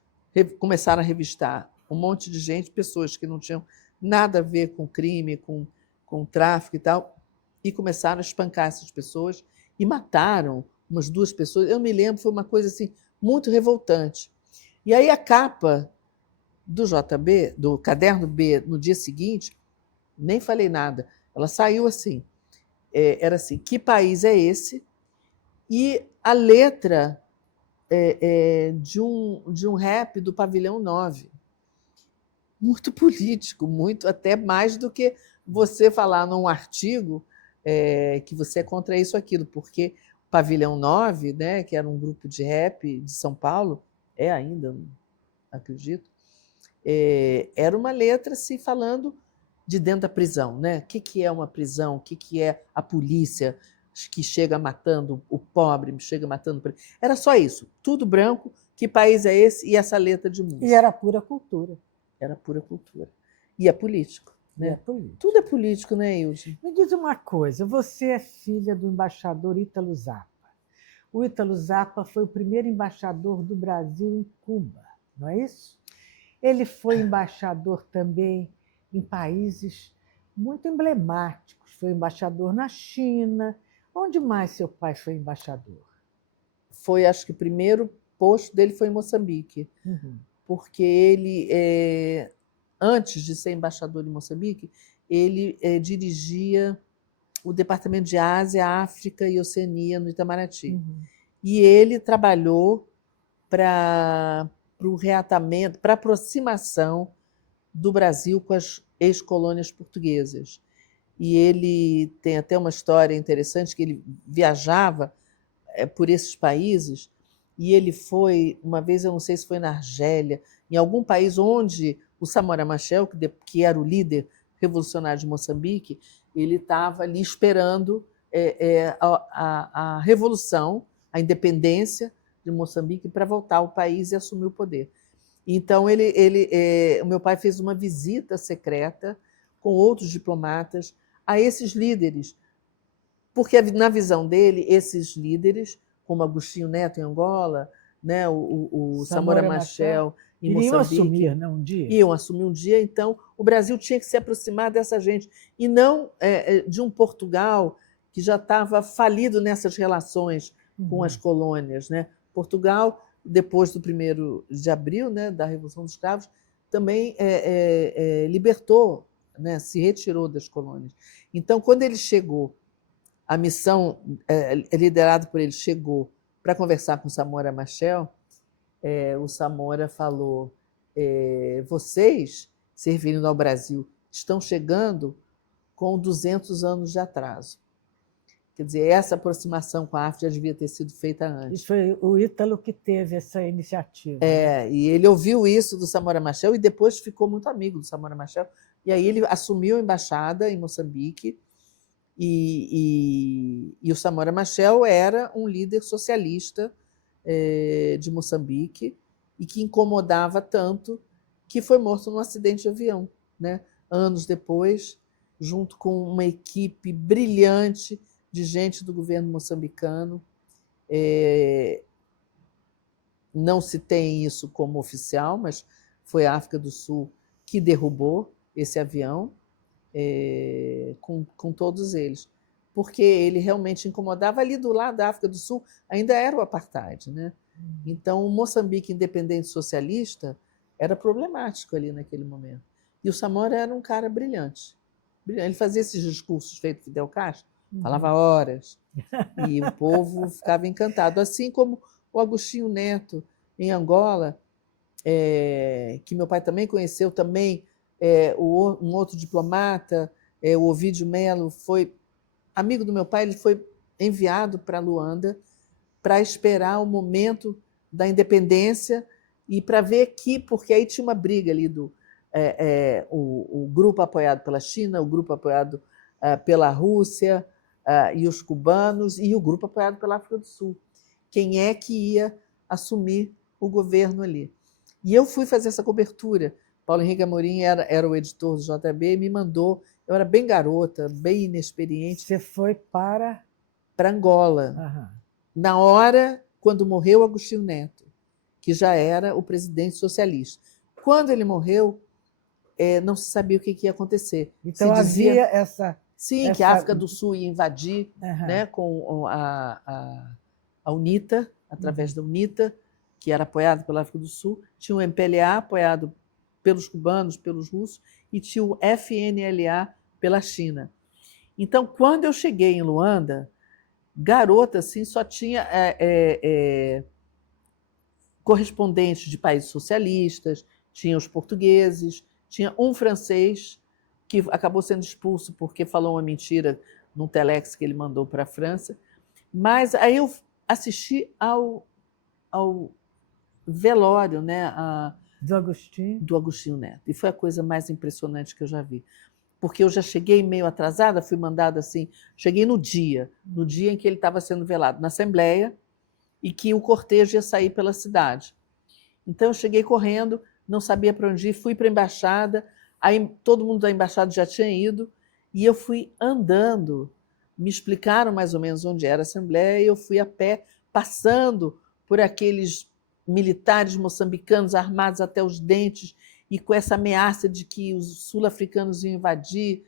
começaram a revistar um monte de gente, pessoas que não tinham nada a ver com crime, com tráfico e tal, e começaram a espancar essas pessoas e mataram umas 2 pessoas. Eu me lembro, foi uma coisa assim muito revoltante. E aí a capa do JB, do Caderno B, no dia seguinte, nem falei nada, ela saiu assim, era assim, que país é esse? E a letra de um rap do Pavilhão 9. Muito político, muito, até mais do que você falar num artigo que você é contra isso ou aquilo, porque o Pavilhão 9, né, que era um grupo de rap de São Paulo, ainda, acredito, era uma letra assim, falando de dentro da prisão, né? O que é uma prisão, o que é a polícia que chega matando o pobre, chega matando... Era só isso, tudo branco, que país é esse? E essa letra de música. E era pura cultura. Era pura cultura. E é político. Né? Tudo é político, né, Ilse? Me diz uma coisa, você é filha do embaixador Ítalo Zappa. O Ítalo Zappa foi o primeiro embaixador do Brasil em Cuba, não é isso? Ele foi embaixador também em países muito emblemáticos. Foi embaixador na China. Onde mais seu pai foi embaixador? Acho que o primeiro posto dele foi em Moçambique. Uhum. porque ele, antes de ser embaixador em Moçambique, ele dirigia o Departamento de Ásia, África e Oceania no Itamaraty. Uhum. E ele trabalhou para o reatamento, para a aproximação do Brasil com as ex-colônias portuguesas. E ele tem até uma história interessante, que ele viajava por esses países, e ele foi, uma vez, eu não sei se foi na Argélia, em algum país onde o Samora Machel, que era o líder revolucionário de Moçambique, ele estava ali esperando a revolução, a independência de Moçambique para voltar ao país e assumir o poder. Então, o meu pai fez uma visita secreta com outros diplomatas a esses líderes, porque, na visão dele, esses líderes, como Agostinho Neto em Angola, né, o Samora Machel em Moçambique, assumir, né, um dia. Iam assumir um dia, então o Brasil tinha que se aproximar dessa gente, e não de um Portugal que já estava falido nessas relações com as colônias. Né? Portugal, depois do 1º de abril, né, da Revolução dos Cravos, também libertou, né, se retirou das colônias. Então, quando ele chegou, a missão liderada por ele chegou para conversar com o Samora Machel, o Samora falou: vocês, servindo ao Brasil, estão chegando com 200 anos de atraso. Quer dizer, essa aproximação com a África já devia ter sido feita antes. E foi o Ítalo que teve essa iniciativa. Né? E ele ouviu isso do Samora Machel e depois ficou muito amigo do Samora Machel. E aí ele assumiu a embaixada em Moçambique, e o Samora Machel era um líder socialista de Moçambique, e que incomodava tanto que foi morto num acidente de avião, né? Anos depois, junto com uma equipe brilhante de gente do governo moçambicano. Não se tem isso como oficial, mas foi a África do Sul que derrubou esse avião, com todos eles, porque ele realmente incomodava. Ali do lado da África do Sul ainda era o apartheid, né? Então, o Moçambique independente socialista era problemático ali naquele momento. E o Samora era um cara brilhante. Ele fazia esses discursos feitos Fidel Castro, falava horas, e o povo ficava encantado. Assim como o Agostinho Neto, em Angola, que meu pai também conheceu, também um outro diplomata, o Ovídio Melo, foi amigo do meu pai. Ele foi enviado para Luanda para esperar o momento da independência e para ver porque aí tinha uma briga ali o grupo apoiado pela China, o grupo apoiado pela Rússia e os cubanos, e o grupo apoiado pela África do Sul. Quem é que ia assumir o governo ali? E eu fui fazer essa cobertura. Paulo Henrique Amorim era o editor do JB e me mandou. Eu era bem garota, bem inexperiente. Você foi para Angola. Uhum. Na hora, quando morreu Agostinho Neto, que já era o presidente socialista. Quando ele morreu, não se sabia o que ia acontecer. Então se dizia, havia essa... Sim, que a África do Sul ia invadir, né, com a UNITA, através da UNITA, que era apoiado pela África do Sul. Tinha o MPLA, apoiado pelos cubanos, pelos russos, e tinha o FNLA pela China. Então, quando eu cheguei em Luanda, garota, assim, só tinha correspondentes de países socialistas, tinha os portugueses, tinha um francês que acabou sendo expulso porque falou uma mentira num telex que ele mandou para a França. Mas aí eu assisti ao velório, né, do Agostinho Neto, e foi a coisa mais impressionante que eu já vi. Porque eu já cheguei meio atrasada, fui mandada assim, cheguei no dia em que ele estava sendo velado, na Assembleia, e que o cortejo ia sair pela cidade. Então eu cheguei correndo, não sabia para onde ir, fui para a embaixada, aí todo mundo da embaixada já tinha ido, e eu fui andando, me explicaram mais ou menos onde era a Assembleia, e eu fui a pé, passando por aqueles militares moçambicanos armados até os dentes, e com essa ameaça de que os sul-africanos iam invadir,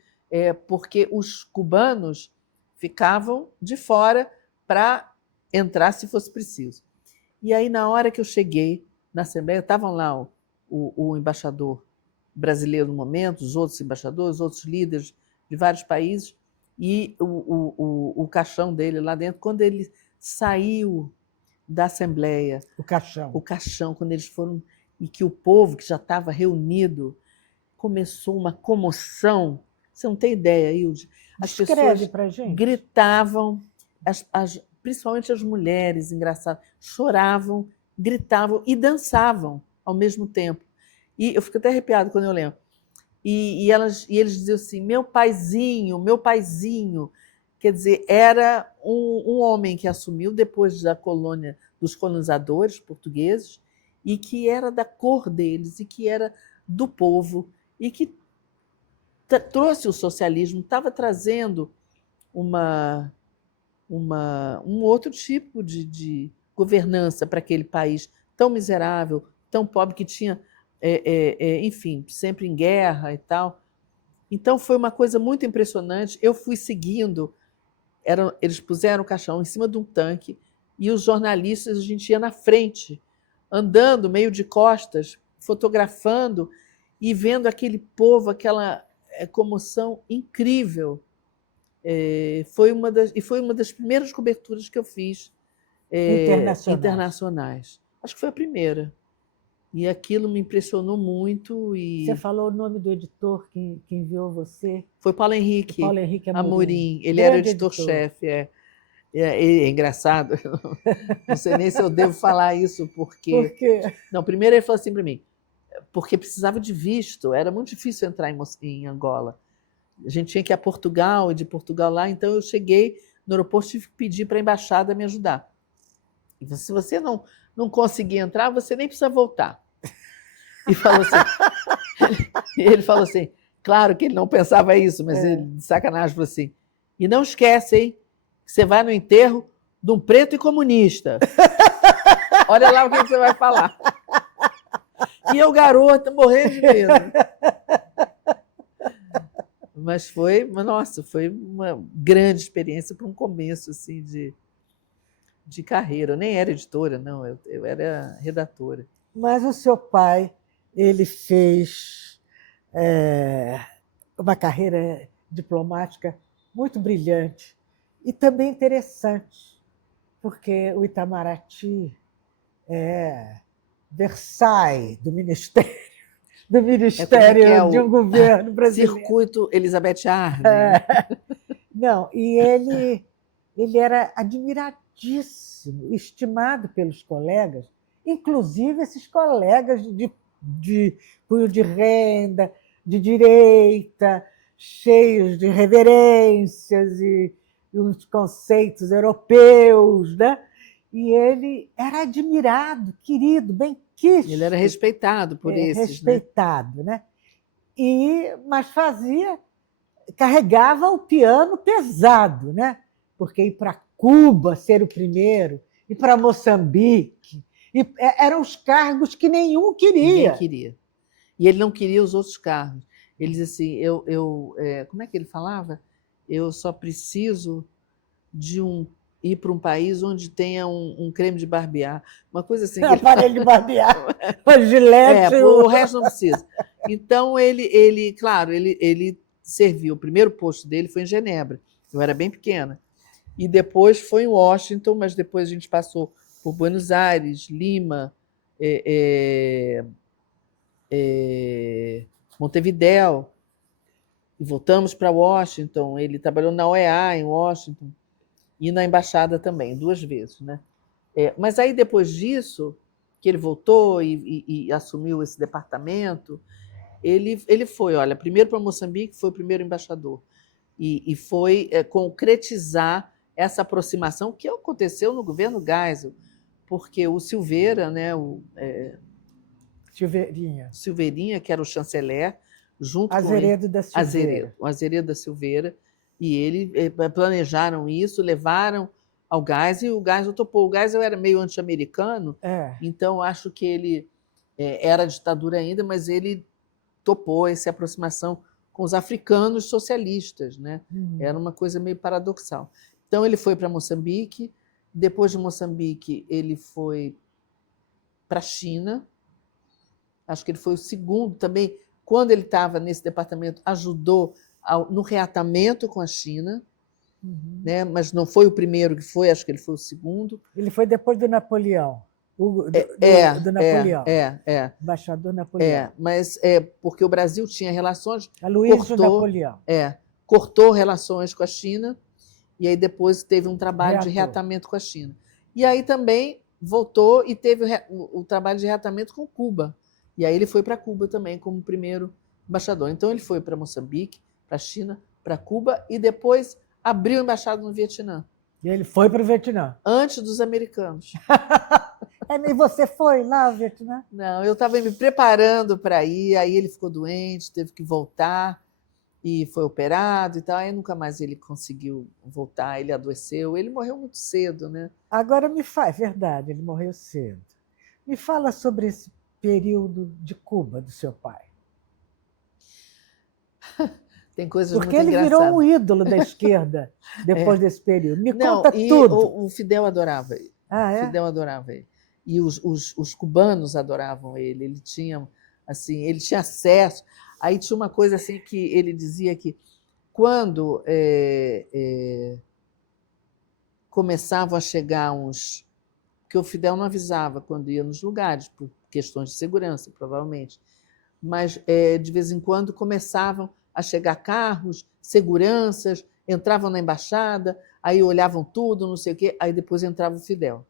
porque os cubanos ficavam de fora para entrar se fosse preciso. E aí, na hora que eu cheguei na Assembleia, estavam lá o embaixador brasileiro no momento, os outros embaixadores, outros líderes de vários países, e o caixão dele lá dentro, quando ele saiu da Assembleia, o caixão, quando eles foram, e que o povo que já estava reunido, começou uma comoção, você não tem ideia, Hilde, as pessoas gritavam, principalmente as mulheres, engraçado, choravam, gritavam e dançavam ao mesmo tempo. E eu fico até arrepiado quando eu lembro. E eles diziam assim, meu paizinho. Quer dizer, era um homem que assumiu depois da colônia dos colonizadores portugueses e que era da cor deles e que era do povo e que trouxe o socialismo, estava trazendo um outro tipo de governança para aquele país tão miserável, tão pobre, que tinha, enfim, sempre em guerra e tal. Então, foi uma coisa muito impressionante. Eu fui seguindo, eles puseram o caixão em cima de um tanque e os jornalistas, a gente ia na frente, andando meio de costas, fotografando e vendo aquele povo, aquela comoção incrível. Foi uma das primeiras coberturas que eu fiz internacionais. Acho que foi a primeira. E aquilo me impressionou muito. Você falou o nome do editor que enviou você? Foi Paulo Henrique Amorim. Ele era o editor-chefe. É engraçado. Não sei nem se eu devo falar isso, porque... Por quê? Não, primeiro ele falou assim para mim, porque precisava de visto, era muito difícil entrar em Angola. A gente tinha que ir a Portugal, e de Portugal lá, então eu cheguei no aeroporto e tive que pedir para a embaixada me ajudar. E se você não conseguir entrar, você nem precisa voltar. E falou assim, ele falou assim, claro que ele não pensava isso, mas ele, de sacanagem, falou assim, e não esquece, hein, que você vai no enterro de um preto e comunista. Olha lá o que você vai falar. E eu, garota, morrendo de medo. Mas foi uma grande experiência para um começo assim, de carreira. Eu nem era editora, não, eu era redatora. Mas o seu pai, ele fez uma carreira diplomática muito brilhante e também interessante, porque o Itamaraty é Versailles do Ministério de um governo brasileiro. Circuito Elizabeth Arden. Não, e ele era admiradíssimo, estimado pelos colegas, inclusive esses colegas de punho de renda, de direita, cheios de reverências e uns conceitos europeus, né? E ele era admirado, querido, bem quisto. Ele era respeitado por esses. Respeitado, né? Mas carregava o piano pesado, né? Porque ir para Cuba ser o primeiro, ir para Moçambique, eram os cargos que nenhum queria. Ninguém queria. E ele não queria os outros cargos. Ele dizia assim, como é que ele falava? Eu só preciso de ir para um país onde tenha um creme de barbear, uma coisa assim. Aparelho de barbear, uma gilete. O resto não precisa. Então, claro, ele serviu. O primeiro posto dele foi em Genebra. Eu era bem pequena. E depois foi em Washington, mas depois a gente passou por Buenos Aires, Lima, Montevidéu, e voltamos para Washington. Ele trabalhou na OEA em Washington e na embaixada também, 2 vezes, né? Mas aí depois disso, que ele voltou e assumiu esse departamento, ele foi, olha, primeiro para Moçambique, foi o primeiro embaixador e foi concretizar essa aproximação que aconteceu no governo Geisel, porque o Silveira, né, Silveirinha, que era o chanceler, junto Azeredo da Silveira. O Azeredo da Silveira, e ele planejaram isso, levaram ao Geisel, e o Geisel topou. O Geisel era meio anti-americano, então acho que ele era ditadura ainda, mas ele topou essa aproximação com os africanos socialistas, né? Era uma coisa meio paradoxal. Então ele foi para Moçambique, depois de Moçambique ele foi para a China, Acho que ele foi o segundo também. Quando ele estava nesse departamento, ajudou no reatamento com a China, né? Mas não foi o primeiro que foi, acho que ele foi o segundo. Ele foi depois do Napoleão. Do Napoleão. Embaixador Napoleão. Mas porque o Brasil tinha relações. Aloysio Napoleão. Cortou relações com a China, e aí depois teve um trabalho de reatamento com a China. E aí também voltou e teve o trabalho de reatamento com Cuba. E aí ele foi para Cuba também como primeiro embaixador. Então ele foi para Moçambique, para a China, para Cuba e depois abriu a embaixada no Vietnã. E ele foi para o Vietnã? Antes dos americanos. E você foi lá ao Vietnã? Não, eu estava me preparando para ir, aí ele ficou doente, teve que voltar e foi operado e tal. Aí nunca mais ele conseguiu voltar, ele adoeceu. Ele morreu muito cedo, né? Agora é verdade, ele morreu cedo. Me fala sobre esse período de Cuba do seu pai. Tem coisas Porque muito engraçadas. Porque ele virou um ídolo da esquerda depois desse período. Me conta tudo. O Fidel adorava ele. Fidel adorava ele. E os cubanos adoravam ele. Ele tinha acesso. Aí tinha uma coisa assim que ele dizia que quando começavam a chegar uns... Porque o Fidel não avisava quando ia nos lugares, por questões de segurança, provavelmente. Mas, de vez em quando, começavam a chegar carros, seguranças, entravam na embaixada, aí olhavam tudo, não sei o quê, aí depois entrava o Fidel.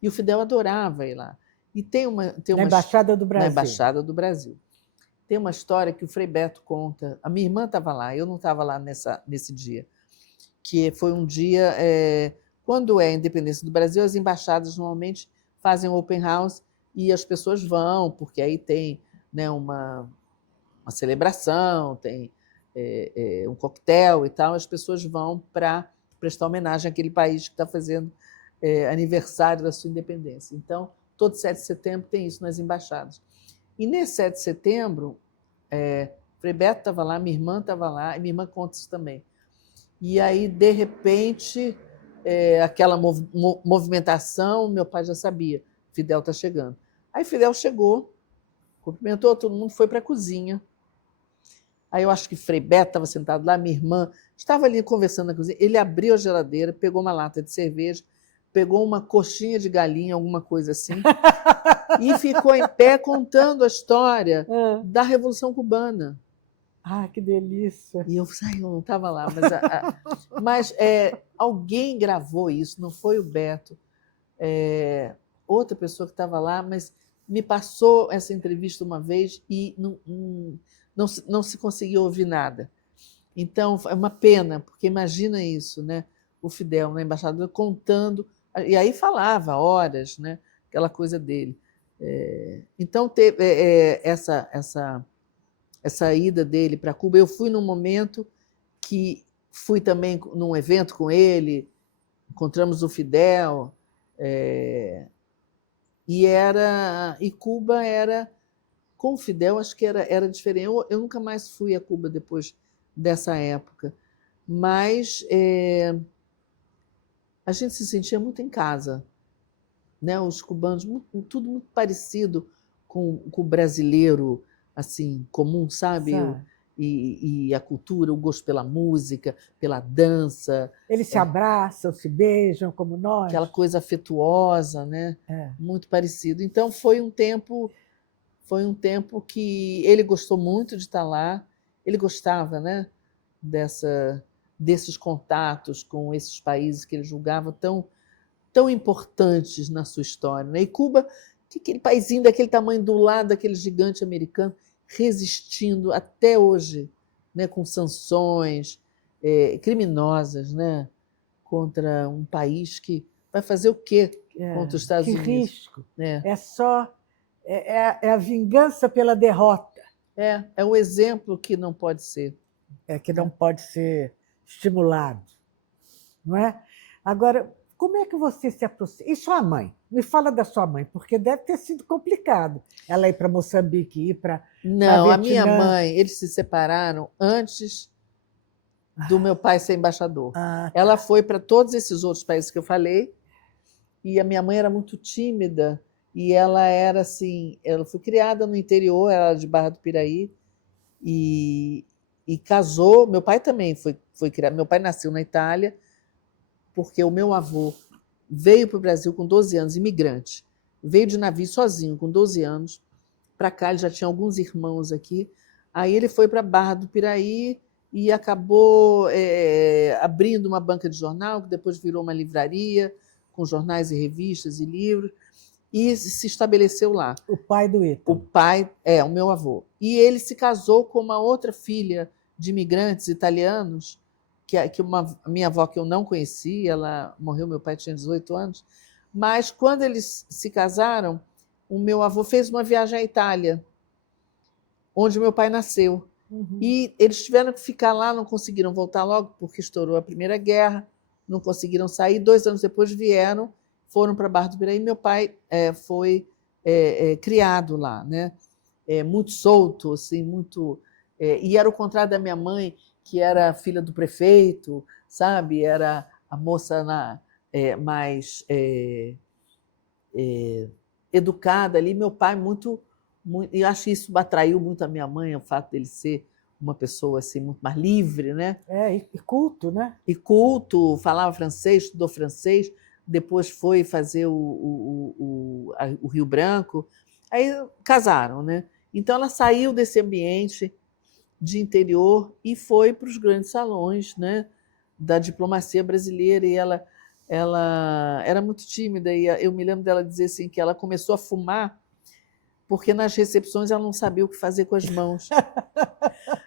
E o Fidel adorava ir lá. E na Embaixada do Brasil. Na Embaixada do Brasil. Tem uma história que o Frei Beto conta. A minha irmã estava lá, eu não estava lá nesse dia. Que foi um dia... quando é a independência do Brasil, as embaixadas normalmente fazem open house e as pessoas vão, porque aí tem, né, uma celebração, tem um coquetel e tal, as pessoas vão para prestar homenagem àquele país que está fazendo aniversário da sua independência. Então, todo 7 de setembro tem isso nas embaixadas. E nesse 7 de setembro, Frei Beto estava lá, minha irmã estava lá, e minha irmã conta isso também. E aí, de repente, aquela movimentação, meu pai já sabia, Fidel está chegando. Aí Fidel chegou, cumprimentou todo mundo, foi para a cozinha. Aí eu acho que Frei Beto estava sentado lá, minha irmã estava ali conversando na cozinha. Ele abriu a geladeira, pegou uma lata de cerveja, pegou uma coxinha de galinha, alguma coisa assim, e ficou em pé contando a história da Revolução Cubana. Ah, que delícia! E eu não estava lá, mas alguém gravou isso, não foi o Beto, outra pessoa que estava lá, mas me passou essa entrevista uma vez e não se conseguiu ouvir nada. Então, é uma pena, porque imagina isso, né? O Fidel, na embaixada, contando, e aí falava horas, né? Aquela coisa dele. Então, teve essa ida dele para Cuba. Eu fui num momento que fui também num evento com ele, encontramos o Fidel, e Cuba era... Com o Fidel, acho que era diferente. Eu nunca mais fui a Cuba depois dessa época, mas a gente se sentia muito em casa, né? Os cubanos, tudo muito parecido com o brasileiro, assim, comum, sabe? E a cultura, o gosto pela música, pela dança. Eles se abraçam, se beijam, como nós. Aquela coisa afetuosa, né? Muito parecido. Então, foi um tempo que ele gostou muito de estar lá, ele gostava, né, desses contatos com esses países que ele julgava tão importantes na sua história. Né? E Cuba, aquele paísinho daquele tamanho do lado daquele gigante americano, resistindo até hoje, né, com sanções criminosas, né, contra um país que vai fazer o quê contra os Estados Unidos? Que risco! É a vingança pela derrota. É o exemplo que não pode ser. Que não pode ser estimulado. Não é? Agora, como é que você se aproxima? E sua mãe? Me fala da sua mãe, porque deve ter sido complicado ela ir para Moçambique, ir para Não, a minha mãe, eles se separaram antes do meu pai ser embaixador. Ela foi para todos esses outros países que eu falei, e a minha mãe era muito tímida, e ela era assim, ela foi criada no interior, ela era de Barra do Piraí, e casou. Meu pai também foi criado. Meu pai nasceu na Itália, porque o meu avô veio para o Brasil com 12 anos, imigrante. Veio de navio sozinho, com 12 anos, para cá. Ele já tinha alguns irmãos aqui. Aí ele foi para Barra do Piraí e acabou abrindo uma banca de jornal, que depois virou uma livraria, com jornais e revistas e livros, e se estabeleceu lá. O pai do Ítalo. O pai, o meu avô. E ele se casou com uma outra filha de imigrantes italianos, a minha avó, que eu não conheci, ela morreu, meu pai tinha 18 anos, mas quando eles se casaram, o meu avô fez uma viagem à Itália, onde meu pai nasceu. Uhum. E eles tiveram que ficar lá, não conseguiram voltar logo, porque estourou a Primeira Guerra, não conseguiram sair. 2 anos depois vieram, foram para Barra do Piraí. Meu pai foi criado lá, né? Muito solto, assim, muito. E era o contrário da minha mãe, que era filha do prefeito, sabe? Era a moça mais educada ali. Meu pai muito, e acho que isso atraiu muito a minha mãe, o fato dele ser uma pessoa assim muito mais livre, né? E culto, né? E culto, falava francês, estudou francês, depois foi fazer o Rio Branco, aí casaram, né? Então ela saiu desse ambiente de interior e foi para os grandes salões, né, da diplomacia brasileira. E ela era muito tímida, e eu me lembro dela dizer assim, que ela começou a fumar porque nas recepções ela não sabia o que fazer com as mãos.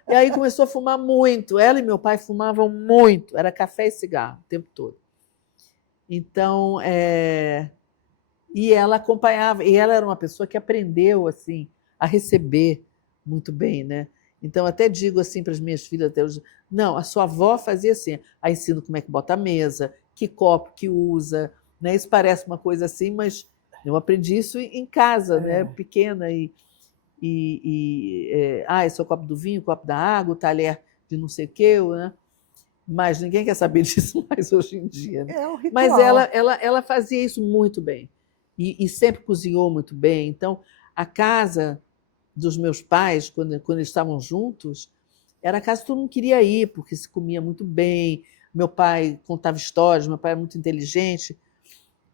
E aí começou a fumar muito. Ela e meu pai fumavam muito, era café e cigarro o tempo todo. Então, e ela acompanhava, e ela era uma pessoa que aprendeu assim a receber muito bem, né? Então, até digo assim para as minhas filhas, até hoje, não, a sua avó fazia assim, aí ensino como é que bota a mesa, que copo que usa, né? Isso parece uma coisa assim, mas eu aprendi isso em casa, né? Pequena, esse é o copo do vinho, o copo da água, o talher de não sei o quê, né? Mas ninguém quer saber disso mais hoje em dia. Né? É um ritual. Mas ela fazia isso muito bem, e sempre cozinhou muito bem. Então, a casa dos meus pais, quando eles estavam juntos, era a casa que todo mundo queria ir, porque se comia muito bem. Meu pai contava histórias, meu pai era muito inteligente,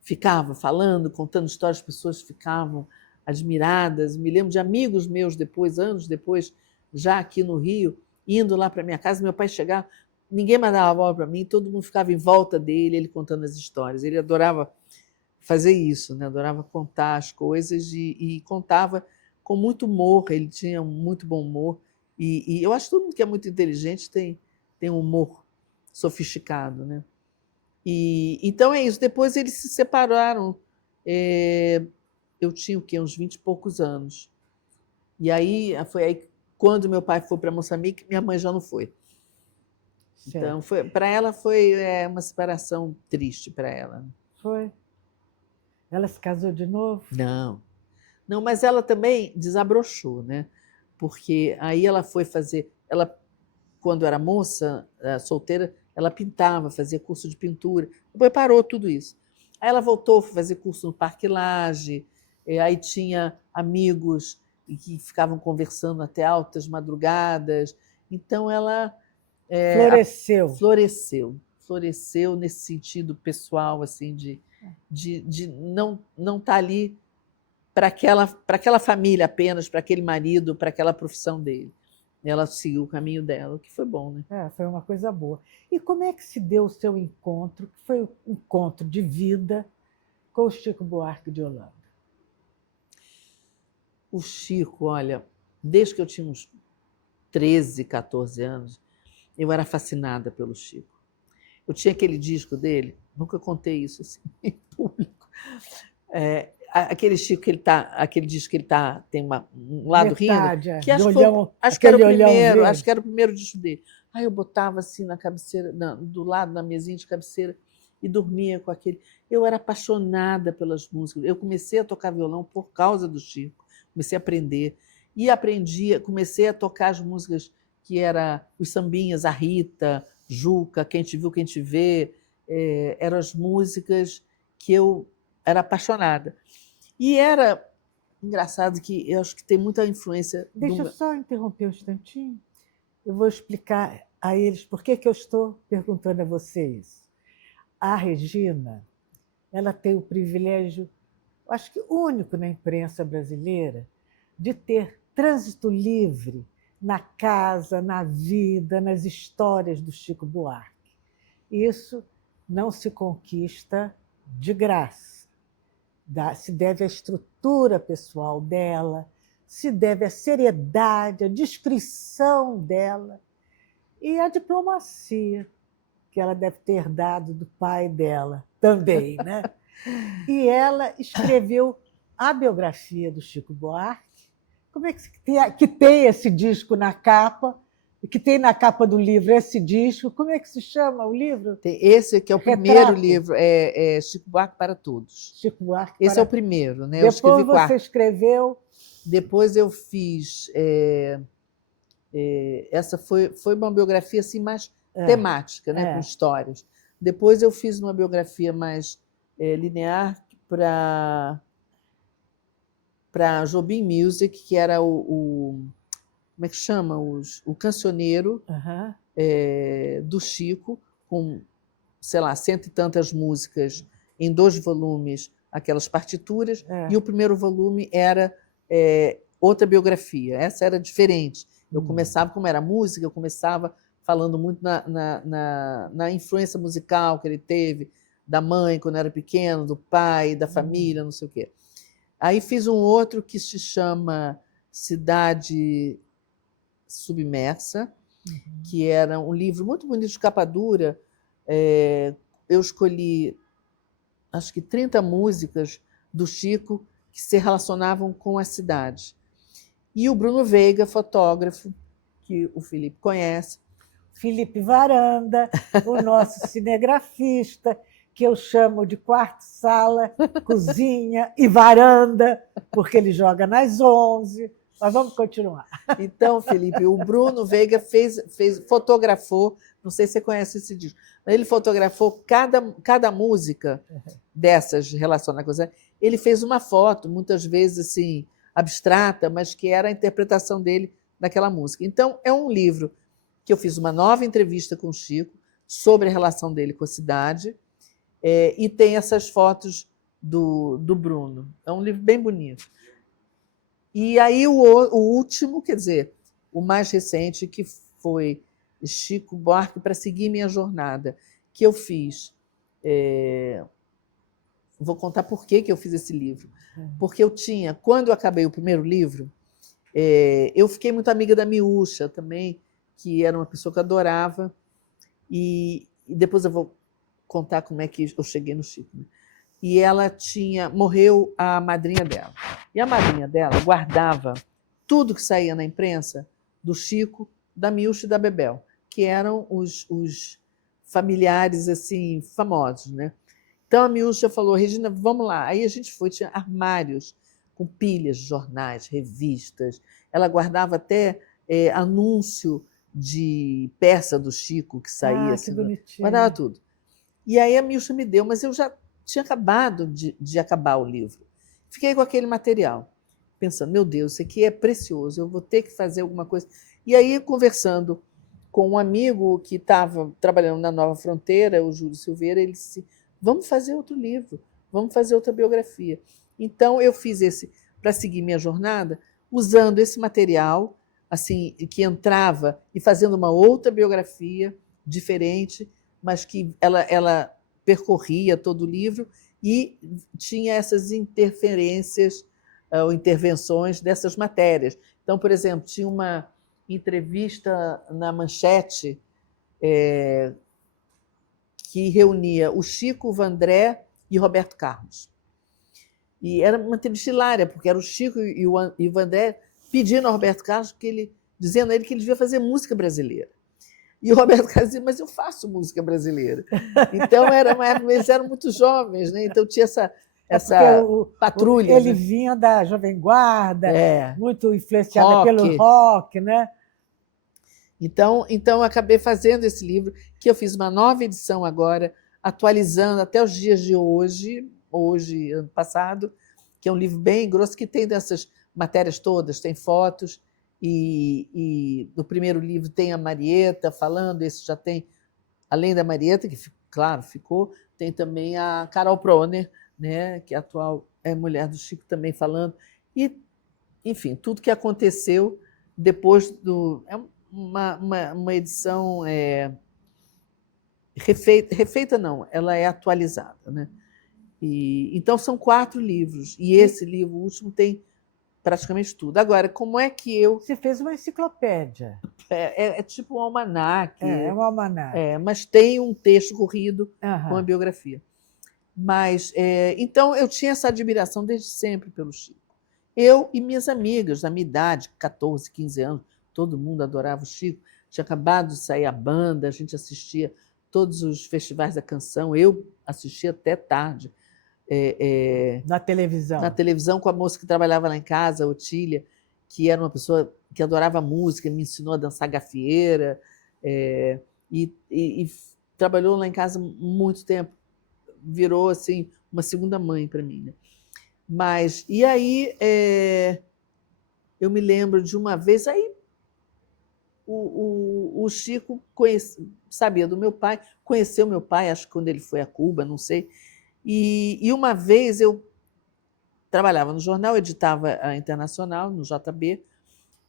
ficava falando, contando histórias, as pessoas ficavam admiradas. Me lembro de amigos meus depois, anos depois, já aqui no Rio, indo lá para minha casa, meu pai chegava, ninguém mais dava bola para mim, todo mundo ficava em volta dele, ele contando as histórias. Ele adorava fazer isso, né? Adorava contar as coisas e contava com muito humor. Ele tinha muito bom humor, e eu acho que todo mundo que é muito inteligente tem um humor sofisticado, né? E então é isso. Depois eles se separaram. Eu tinha o quê? Uns 20 e poucos anos. E aí foi aí quando meu pai foi para Moçambique, minha mãe já não foi. Então para ela foi uma separação triste para ela. Foi. Ela se casou de novo? Não. Não, mas ela também desabrochou, né? Porque aí ela foi fazer, quando era moça, solteira, ela pintava, fazia curso de pintura. Depois parou tudo isso. Aí ela voltou a fazer curso no Parque Lage, aí tinha amigos que ficavam conversando até altas madrugadas. Então ela floresceu nesse sentido pessoal, assim, de não estar ali para aquela família apenas, para aquele marido, para aquela profissão dele. Ela seguiu o caminho dela, o que foi bom, né? Foi uma coisa boa. E como é que se deu o seu encontro, que foi um encontro de vida, com o Chico Buarque de Holanda? O Chico, olha, desde que eu tinha uns 13, 14 anos, eu era fascinada pelo Chico. Eu tinha aquele disco dele, nunca contei isso assim, em público. Aquele Chico que aquele disco que ele tem um lado Metade, rindo, que acho que era o primeiro disco dele. Aí eu botava assim na cabeceira, do lado, na mesinha de cabeceira, e dormia com aquele. Eu era apaixonada pelas músicas. Eu comecei a tocar violão por causa do Chico. Comecei a aprender. E comecei a tocar as músicas que eram os sambinhas, a Rita, Juca, Quem Te Viu, Quem Te Vê. Eram as músicas que eu era apaixonada. E era engraçado que eu acho que tem muita influência... Deixa eu só interromper um instantinho. Eu vou explicar a eles por que eu estou perguntando a vocês. A Regina, ela tem o privilégio, acho que único na imprensa brasileira, de ter trânsito livre na casa, na vida, nas histórias do Chico Buarque. Isso não se conquista de graça. Se deve à estrutura pessoal dela, se deve à seriedade, à discrição dela e à diplomacia que ela deve ter herdado do pai dela também, né? E ela escreveu a biografia do Chico Buarque. Como é que tem esse disco na capa? Que tem na capa do livro esse disco? Como é que se chama o livro? Tem esse que é o primeiro livro, é Chico Buarque para Todos. Chico Buarque esse é o primeiro, né? Depois eu você escreveu... Depois eu fiz... essa foi uma biografia assim, mais temática, né? Com histórias. Depois eu fiz uma biografia mais linear para Jobim Music, que era como é que chama? O cancioneiro do Chico, com, sei lá, 100 e tantas músicas em 2 volumes, aquelas partituras, e o primeiro volume era outra biografia. Essa era diferente. Eu começava, como era música, eu começava falando muito na influência musical que ele teve, da mãe quando era pequeno, do pai, da família, não sei o quê. Aí fiz um outro que se chama Cidade Submersa, que era um livro muito bonito de capa dura. Eu escolhi, acho que 30 músicas do Chico que se relacionavam com a cidade. E o Bruno Veiga, fotógrafo, que o Felipe conhece. Felipe Varanda, o nosso cinegrafista, que eu chamo de quarto, sala, cozinha e varanda, porque ele joga nas 11. Mas vamos continuar. Então, Felipe, o Bruno Veiga fotografou, não sei se você conhece esse disco, mas ele fotografou cada música dessas relacionadas com a... Ele fez uma foto, muitas vezes assim, abstrata, mas que era a interpretação dele daquela música. Então, é um livro que eu fiz uma nova entrevista com o Chico sobre a relação dele com a cidade, e tem essas fotos do Bruno. É um livro bem bonito. E aí o último, quer dizer, o mais recente, que foi Chico Buarque para seguir minha jornada, que eu fiz. Vou contar por que eu fiz esse livro. Porque quando eu acabei o primeiro livro, eu fiquei muito amiga da Miúcha também, que era uma pessoa que eu adorava, e depois eu vou contar como é que eu cheguei no Chico. E ela morreu a madrinha dela. E a madrinha dela guardava tudo que saía na imprensa do Chico, da Miúcha e da Bebel, que eram os familiares assim famosos, né? Então a Miúcha falou: Regina, vamos lá. Aí a gente foi, tinha armários com pilhas de jornais, revistas. Ela guardava até anúncio de peça do Chico que saía. Que bonitinho. Guardava tudo. E aí a Miúcha me deu, mas eu já tinha acabado de acabar o livro. Fiquei com aquele material, pensando, meu Deus, isso aqui é precioso, eu vou ter que fazer alguma coisa. E aí, conversando com um amigo que estava trabalhando na Nova Fronteira, o Júlio Silveira, ele disse, vamos fazer outro livro, vamos fazer outra biografia. Então, eu fiz esse, para seguir minha jornada, usando esse material, assim, que entrava e fazendo uma outra biografia diferente, mas que ela percorria todo o livro e tinha essas interferências ou intervenções dessas matérias. Então, por exemplo, tinha uma entrevista na Manchete que reunia o Chico, o Vandré e Roberto Carlos. E era uma entrevista hilária, porque era o Chico e o Vandré pedindo ao Roberto Carlos, dizendo a ele que ele devia fazer música brasileira. E o Roberto Carlos dizia, mas eu faço música brasileira. Então, eles eram muito jovens, né? Então tinha essa patrulha. Ele vinha da Jovem Guarda, muito influenciado pelo rock, né? Então, eu acabei fazendo esse livro, que eu fiz uma nova edição agora, atualizando até os dias de hoje, ano passado, que é um livro bem grosso, que tem dessas matérias todas, tem fotos, e no primeiro livro tem a Marieta falando, esse já tem, além da Marieta, que, claro, ficou, tem também a Carol Proner, né, que é a atual mulher do Chico, também falando, e, enfim, tudo que aconteceu depois do... É uma edição refeita não, ela é atualizada, né? Então, são 4 livros, e esse livro último tem praticamente tudo. Agora, como é que eu... Você fez uma enciclopédia. É tipo um almanaque. É um almanaque. Mas tem um texto corrido com a biografia. Mas, então, eu tinha essa admiração desde sempre pelo Chico. Eu e minhas amigas, da minha idade, 14, 15 anos, todo mundo adorava o Chico. Tinha acabado de sair a banda, a gente assistia todos os festivais da canção. Eu assistia até tarde. Na televisão? Na televisão, com a moça que trabalhava lá em casa, a Otília, que era uma pessoa que adorava música, me ensinou a dançar gafieira, e trabalhou lá em casa muito tempo. Virou assim uma segunda mãe para mim, né? Mas, e aí, eu me lembro de uma vez, aí o Chico sabia do meu pai, conheceu meu pai, acho que quando ele foi a Cuba, não sei, e uma vez eu trabalhava no jornal, editava a Internacional, no JB,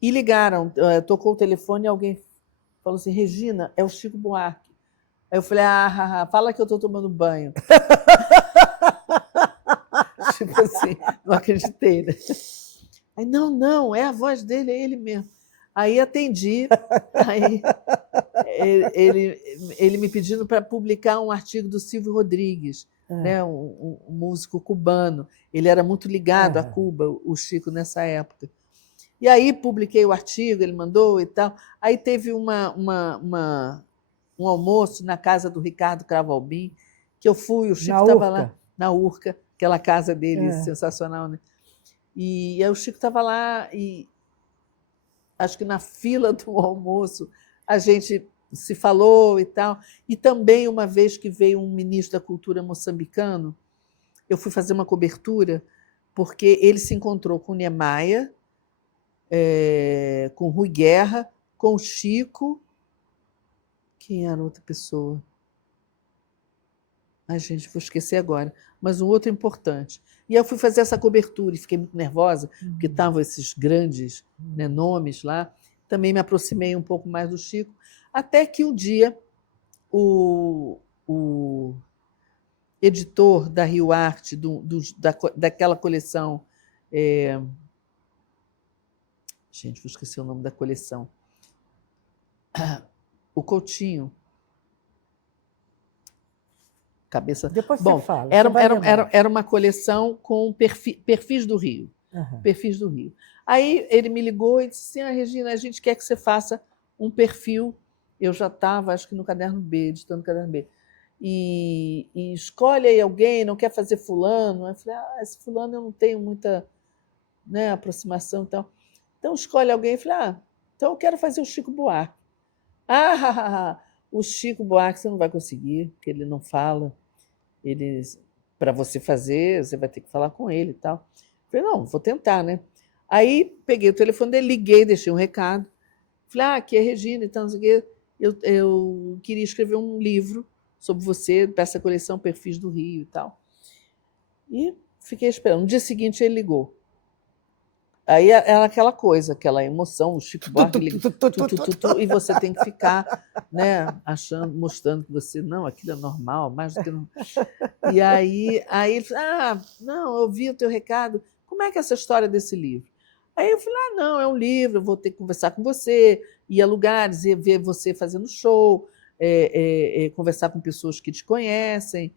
e ligaram, tocou o telefone e alguém falou assim, Regina, é o Chico Buarque. Aí eu falei, fala que eu estou tomando banho. Tipo assim, não acreditei, né? Aí, não, é a voz dele, é ele mesmo. Aí atendi, aí ele me pedindo para publicar um artigo do Silvio Rodrigues, né, um músico cubano. Ele era muito ligado a Cuba, o Chico, nessa época. E aí publiquei o artigo, ele mandou e tal. Aí teve um almoço na casa do Ricardo Cravalbim, que eu fui, o Chico estava lá, na Urca, aquela casa dele sensacional, né? E aí o Chico estava lá, e acho que na fila do almoço a gente se falou e tal. E também, uma vez que veio um ministro da Cultura moçambicano, eu fui fazer uma cobertura, porque ele se encontrou com Niemeyer, com Rui Guerra, com o Chico. Quem era outra pessoa? Ai, gente, vou esquecer agora. Mas um outro importante. E eu fui fazer essa cobertura e fiquei muito nervosa, porque estavam esses grandes, né, nomes lá. Também me aproximei um pouco mais do Chico, até que um dia o editor da Rio Arte, daquela coleção... Gente, vou esquecer o nome da coleção. O Coutinho. Cabeça. Depois bom, você fala. Era uma coleção com perfis do Rio. Perfis do Rio. Aí ele me ligou e disse assim, Regina, a gente quer que você faça um perfil. Eu já estava, acho que no Caderno B, editando o Caderno B. E escolhe aí alguém, não quer fazer fulano. Eu falei, esse fulano eu não tenho muita, né, aproximação e tal. Então escolhe alguém. Eu falei, então eu quero fazer o Chico Buarque. O Chico Buarque você não vai conseguir, porque ele não fala. Para você fazer, você vai ter que falar com ele e tal. Eu falei, não, vou tentar, né? Aí peguei o telefone dele, liguei, deixei um recado. Falei, aqui é Regina e tal, não sei o quê. Eu queria escrever um livro sobre você, para essa coleção Perfis do Rio e tal. E fiquei esperando. No dia seguinte ele ligou. Aí era aquela coisa, aquela emoção, o Chico Buarque e você tem que ficar, né, mostrando que você, não, aquilo é normal, mais do que não. E aí ele falou, não, eu ouvi o teu recado, como é que é essa história desse livro? Aí eu falei, não, é um livro, eu vou ter que conversar com você, ir a lugares, ver você fazendo show, conversar com pessoas que te conhecem,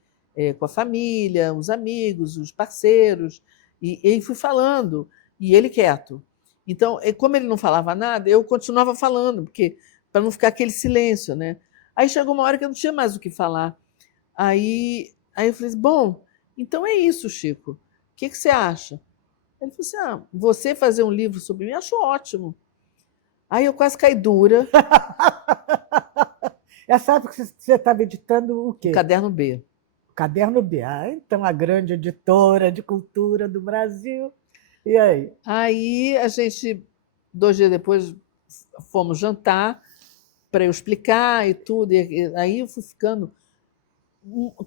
com a família, os amigos, os parceiros, e fui falando. E ele quieto. Então, como ele não falava nada, eu continuava falando, porque para não ficar aquele silêncio, né? Aí chegou uma hora que eu não tinha mais o que falar. Aí eu falei, bom, então é isso, Chico. O que você acha? Ele falou assim, você fazer um livro sobre mim, acho ótimo. Aí eu quase caí dura. Essa época que você estava editando o quê? O Caderno B. Caderno B. Então, a grande editora de cultura do Brasil. E aí? Aí a gente, 2 dias depois, fomos jantar para eu explicar e tudo. E aí eu fui ficando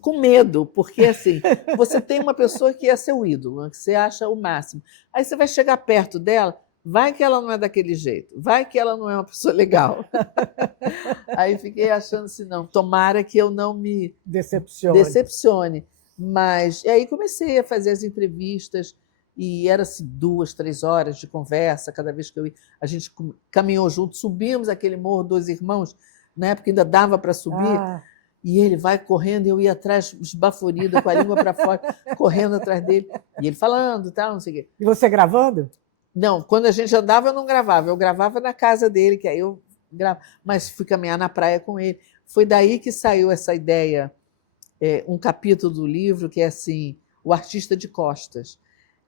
com medo, porque assim, você tem uma pessoa que é seu ídolo, que você acha o máximo. Aí você vai chegar perto dela, vai que ela não é daquele jeito, vai que ela não é uma pessoa legal. Aí fiquei achando assim, não, tomara que eu não me decepcione. Mas e aí comecei a fazer as entrevistas e era assim 2, 3 horas de conversa cada vez que eu ia. A gente caminhou junto, subimos aquele morro dos Irmãos, na época ainda dava para subir. E ele vai correndo, e eu ia atrás, esbaforida, com a língua para fora, correndo atrás dele. E ele falando, tal, não sei o quê. E você gravando? Não, quando a gente andava, eu não gravava. Eu gravava na casa dele, que aí eu gravava. Mas fui caminhar na praia com ele. Foi daí que saiu essa ideia, um capítulo do livro, que é assim, O Artista de Costas.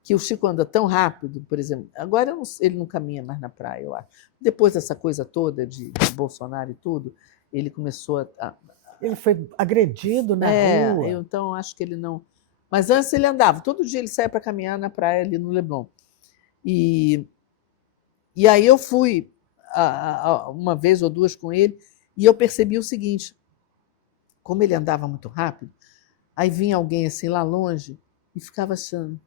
Que o Chico anda tão rápido, por exemplo. Agora ele não caminha mais na praia, eu acho. Depois dessa coisa toda de Bolsonaro e tudo, ele começou a ele foi agredido na rua. Então acho que ele não. Mas antes ele andava, todo dia ele saía para caminhar na praia ali no Leblon. E aí eu fui uma vez ou 2 com ele e eu percebi o seguinte: como ele andava muito rápido, aí vinha alguém assim lá longe e ficava achando,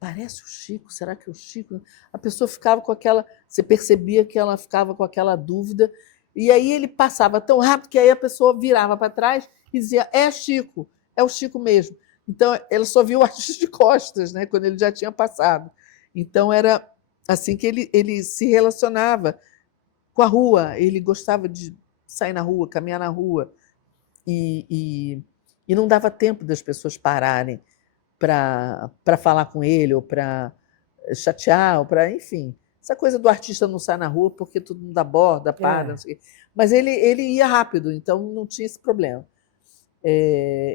parece o Chico, será que é o Chico? A pessoa ficava com aquela, você percebia que ela ficava com aquela dúvida. E aí ele passava tão rápido que aí a pessoa virava para trás e dizia, é Chico, é o Chico mesmo. Então, ela só viu o artista de costas, né, quando ele já tinha passado. Então, era assim que ele se relacionava com a rua. Ele gostava de sair na rua, caminhar na rua. E não dava tempo das pessoas pararem para falar com ele, ou para chatear, ou para, enfim... Essa coisa do artista não sai na rua porque todo mundo aborda, para, não sei o quê. Mas ele ia rápido, então não tinha esse problema.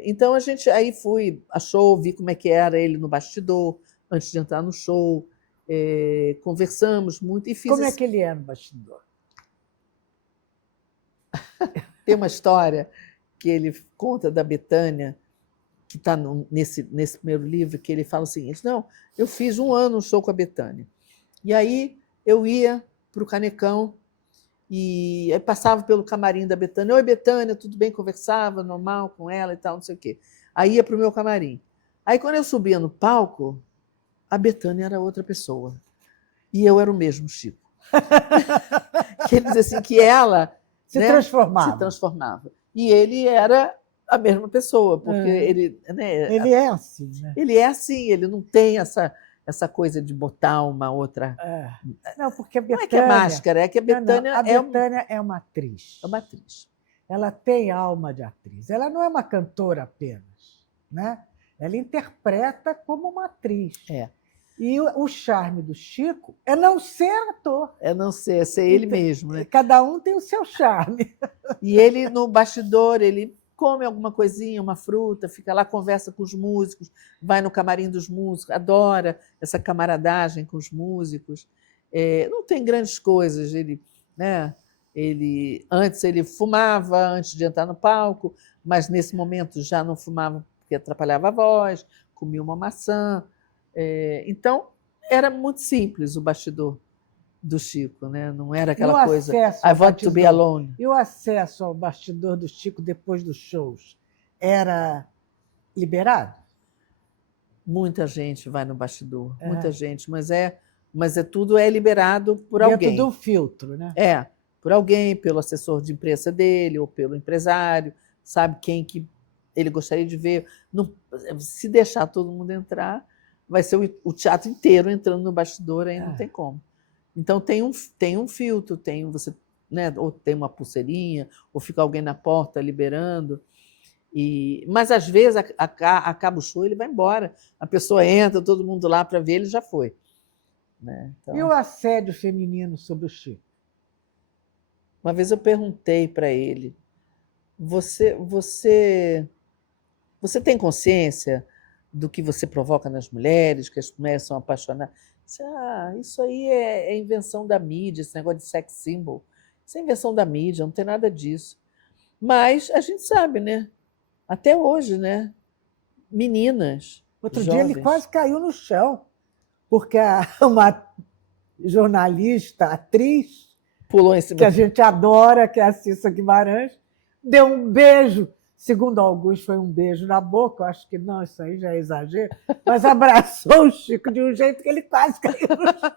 Então a gente aí fui a show, vi como é que era ele no bastidor, antes de entrar no show, conversamos muito e fiz. Como é que ele é no bastidor? Tem uma história que ele conta da Bethânia, que está nesse primeiro livro, que ele fala o seguinte: não, eu fiz 1 ano um show com a Bethânia. E aí eu ia para o Canecão e aí passava pelo camarim da Bethânia. Oi, Bethânia, tudo bem? Conversava normal com ela e tal, não sei o quê. Aí ia para o meu camarim. Aí quando eu subia no palco, a Bethânia era outra pessoa. E eu era o mesmo Chico. Quer dizer assim, que ela se transformava. E ele era a mesma pessoa, porque ele... Né, ele é assim, né? Ele é assim, ele não tem essa coisa de botar uma outra... Não, porque a Bethânia... Não é que é máscara, é que a Bethânia é uma atriz. É uma atriz. Ela tem alma de atriz. Ela não é uma cantora apenas, né? Ela interpreta como uma atriz. E o charme do Chico é não ser ator. É não ser, é ser ele mesmo, né? Cada um tem o seu charme. E ele, no bastidor, ele come alguma coisinha, uma fruta, fica lá, conversa com os músicos, vai no camarim dos músicos, adora essa camaradagem com os músicos. Não tem grandes coisas. Antes ele fumava antes de entrar no palco, mas nesse momento já não fumava porque atrapalhava a voz, comia uma maçã. Então, era muito simples o bastidor do Chico, né? Não era aquela coisa I want to be alone. E o acesso ao bastidor do Chico depois dos shows era liberado? Muita gente vai no bastidor, muita gente, mas tudo é liberado por alguém. Dentro de um filtro, né? Por alguém, pelo assessor de imprensa dele ou pelo empresário, sabe quem que ele gostaria de ver. Não, se deixar todo mundo entrar, vai ser o teatro inteiro entrando no bastidor, aí não tem como. Então tem um filtro, você, né, ou tem uma pulseirinha, ou fica alguém na porta liberando. Mas às vezes acaba o show, ele vai embora. A pessoa entra, todo mundo lá para ver, ele já foi. Né? Então, e o assédio feminino sobre o Chico? Uma vez eu perguntei para ele: você tem consciência do que você provoca nas mulheres, que as mulheres são apaixonadas? Isso aí é invenção da mídia, esse negócio de sex symbol. Isso é invenção da mídia, não tem nada disso. Mas a gente sabe, né? até hoje, né? Meninas. Outro jovens. dia ele quase caiu no chão, porque uma jornalista, atriz, pulou em cima que a gente adora, que é a Cissa Guimarães, deu um beijo. Segundo Augusto, foi um beijo na boca, eu acho que não, isso aí já é exagero, mas abraçou o Chico de um jeito que ele quase caiu no chão.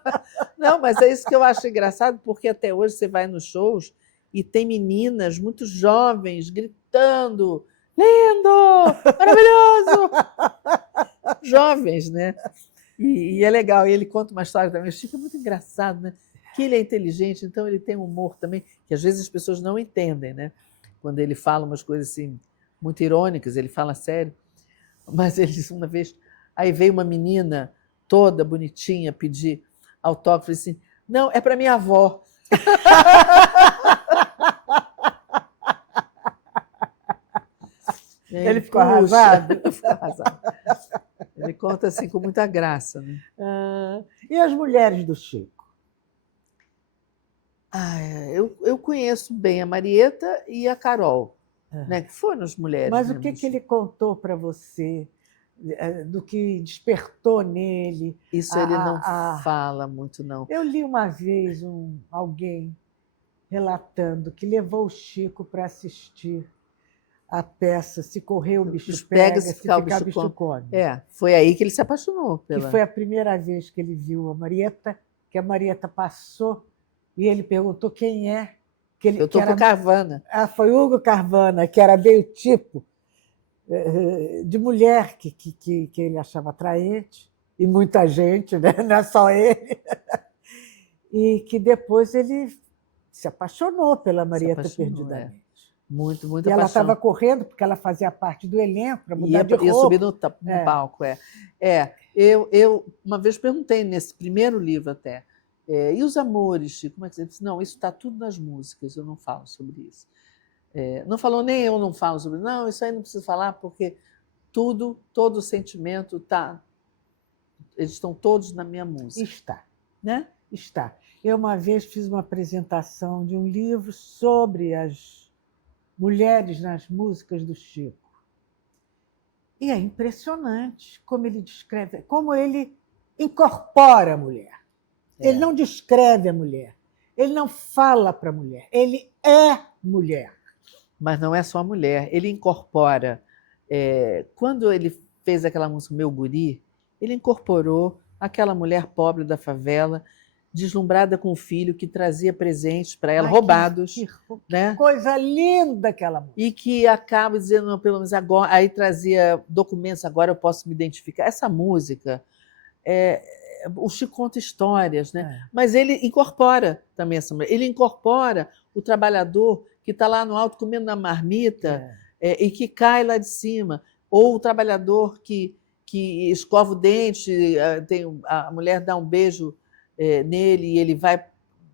Não, mas é isso que eu acho engraçado, porque até hoje você vai nos shows e tem meninas muito jovens gritando: lindo, maravilhoso! Jovens, né? E é legal. E ele conta uma história também. O Chico é muito engraçado, né? Que ele é inteligente, então ele tem um humor também, que às vezes as pessoas não entendem, né? Quando ele fala umas coisas assim, muito irônicas, ele fala sério. Mas ele disse uma vez, aí veio uma menina toda bonitinha pedir autógrafo, assim, não, é para minha avó. Ele ficou arrasado? Ficou arrasado. Ele conta assim com muita graça. Né? E as mulheres do Chico? Eu conheço bem a Marieta e a Carol, né, que foram as mulheres. Mas o que ele contou para você do que despertou nele? Isso ele não fala muito, não. Eu li uma vez alguém relatando que levou o Chico para assistir a peça Se Correr o Bicho Pega, Se Ficar o Bicho Come. Foi aí que ele se apaixonou. Que foi a primeira vez que ele viu a Marieta, que a Marieta passou e ele perguntou quem é. Eu estou com Carvana. Foi Hugo Carvana, que era meio tipo de mulher que ele achava atraente, e muita gente, né? Não é só ele. E que depois ele se apaixonou pela Marieta perdidamente. Muito, muito e ela estava correndo, porque ela fazia parte do elenco, para mudar de roupa. Ia subir no palco. Eu uma vez perguntei nesse primeiro livro até, e os amores, Chico? Como é que você disse? Não, isso está tudo nas músicas, eu não falo sobre isso. Não falou, nem eu não falo sobre isso. Não, isso aí não precisa falar, porque todo o sentimento está... Eles estão todos na minha música. Está. Né? Está. Eu uma vez fiz uma apresentação de um livro sobre as mulheres nas músicas do Chico. E é impressionante como ele descreve, como ele incorpora a mulher. Ele não descreve a mulher, ele não fala para a mulher, ele é mulher. Mas não é só a mulher, ele incorpora. Quando ele fez aquela música Meu Guri, ele incorporou aquela mulher pobre da favela, deslumbrada com o filho, que trazia presentes para ela, roubados. Que né? Coisa linda aquela música. E que acaba dizendo, não, pelo menos agora, aí trazia documentos, agora eu posso me identificar. Essa música, o Chico conta histórias, né? Mas ele incorpora também essa mulher. Ele incorpora o trabalhador que está lá no alto comendo na marmita e que cai lá de cima, ou o trabalhador que escova o dente, a mulher dá um beijo nele e ele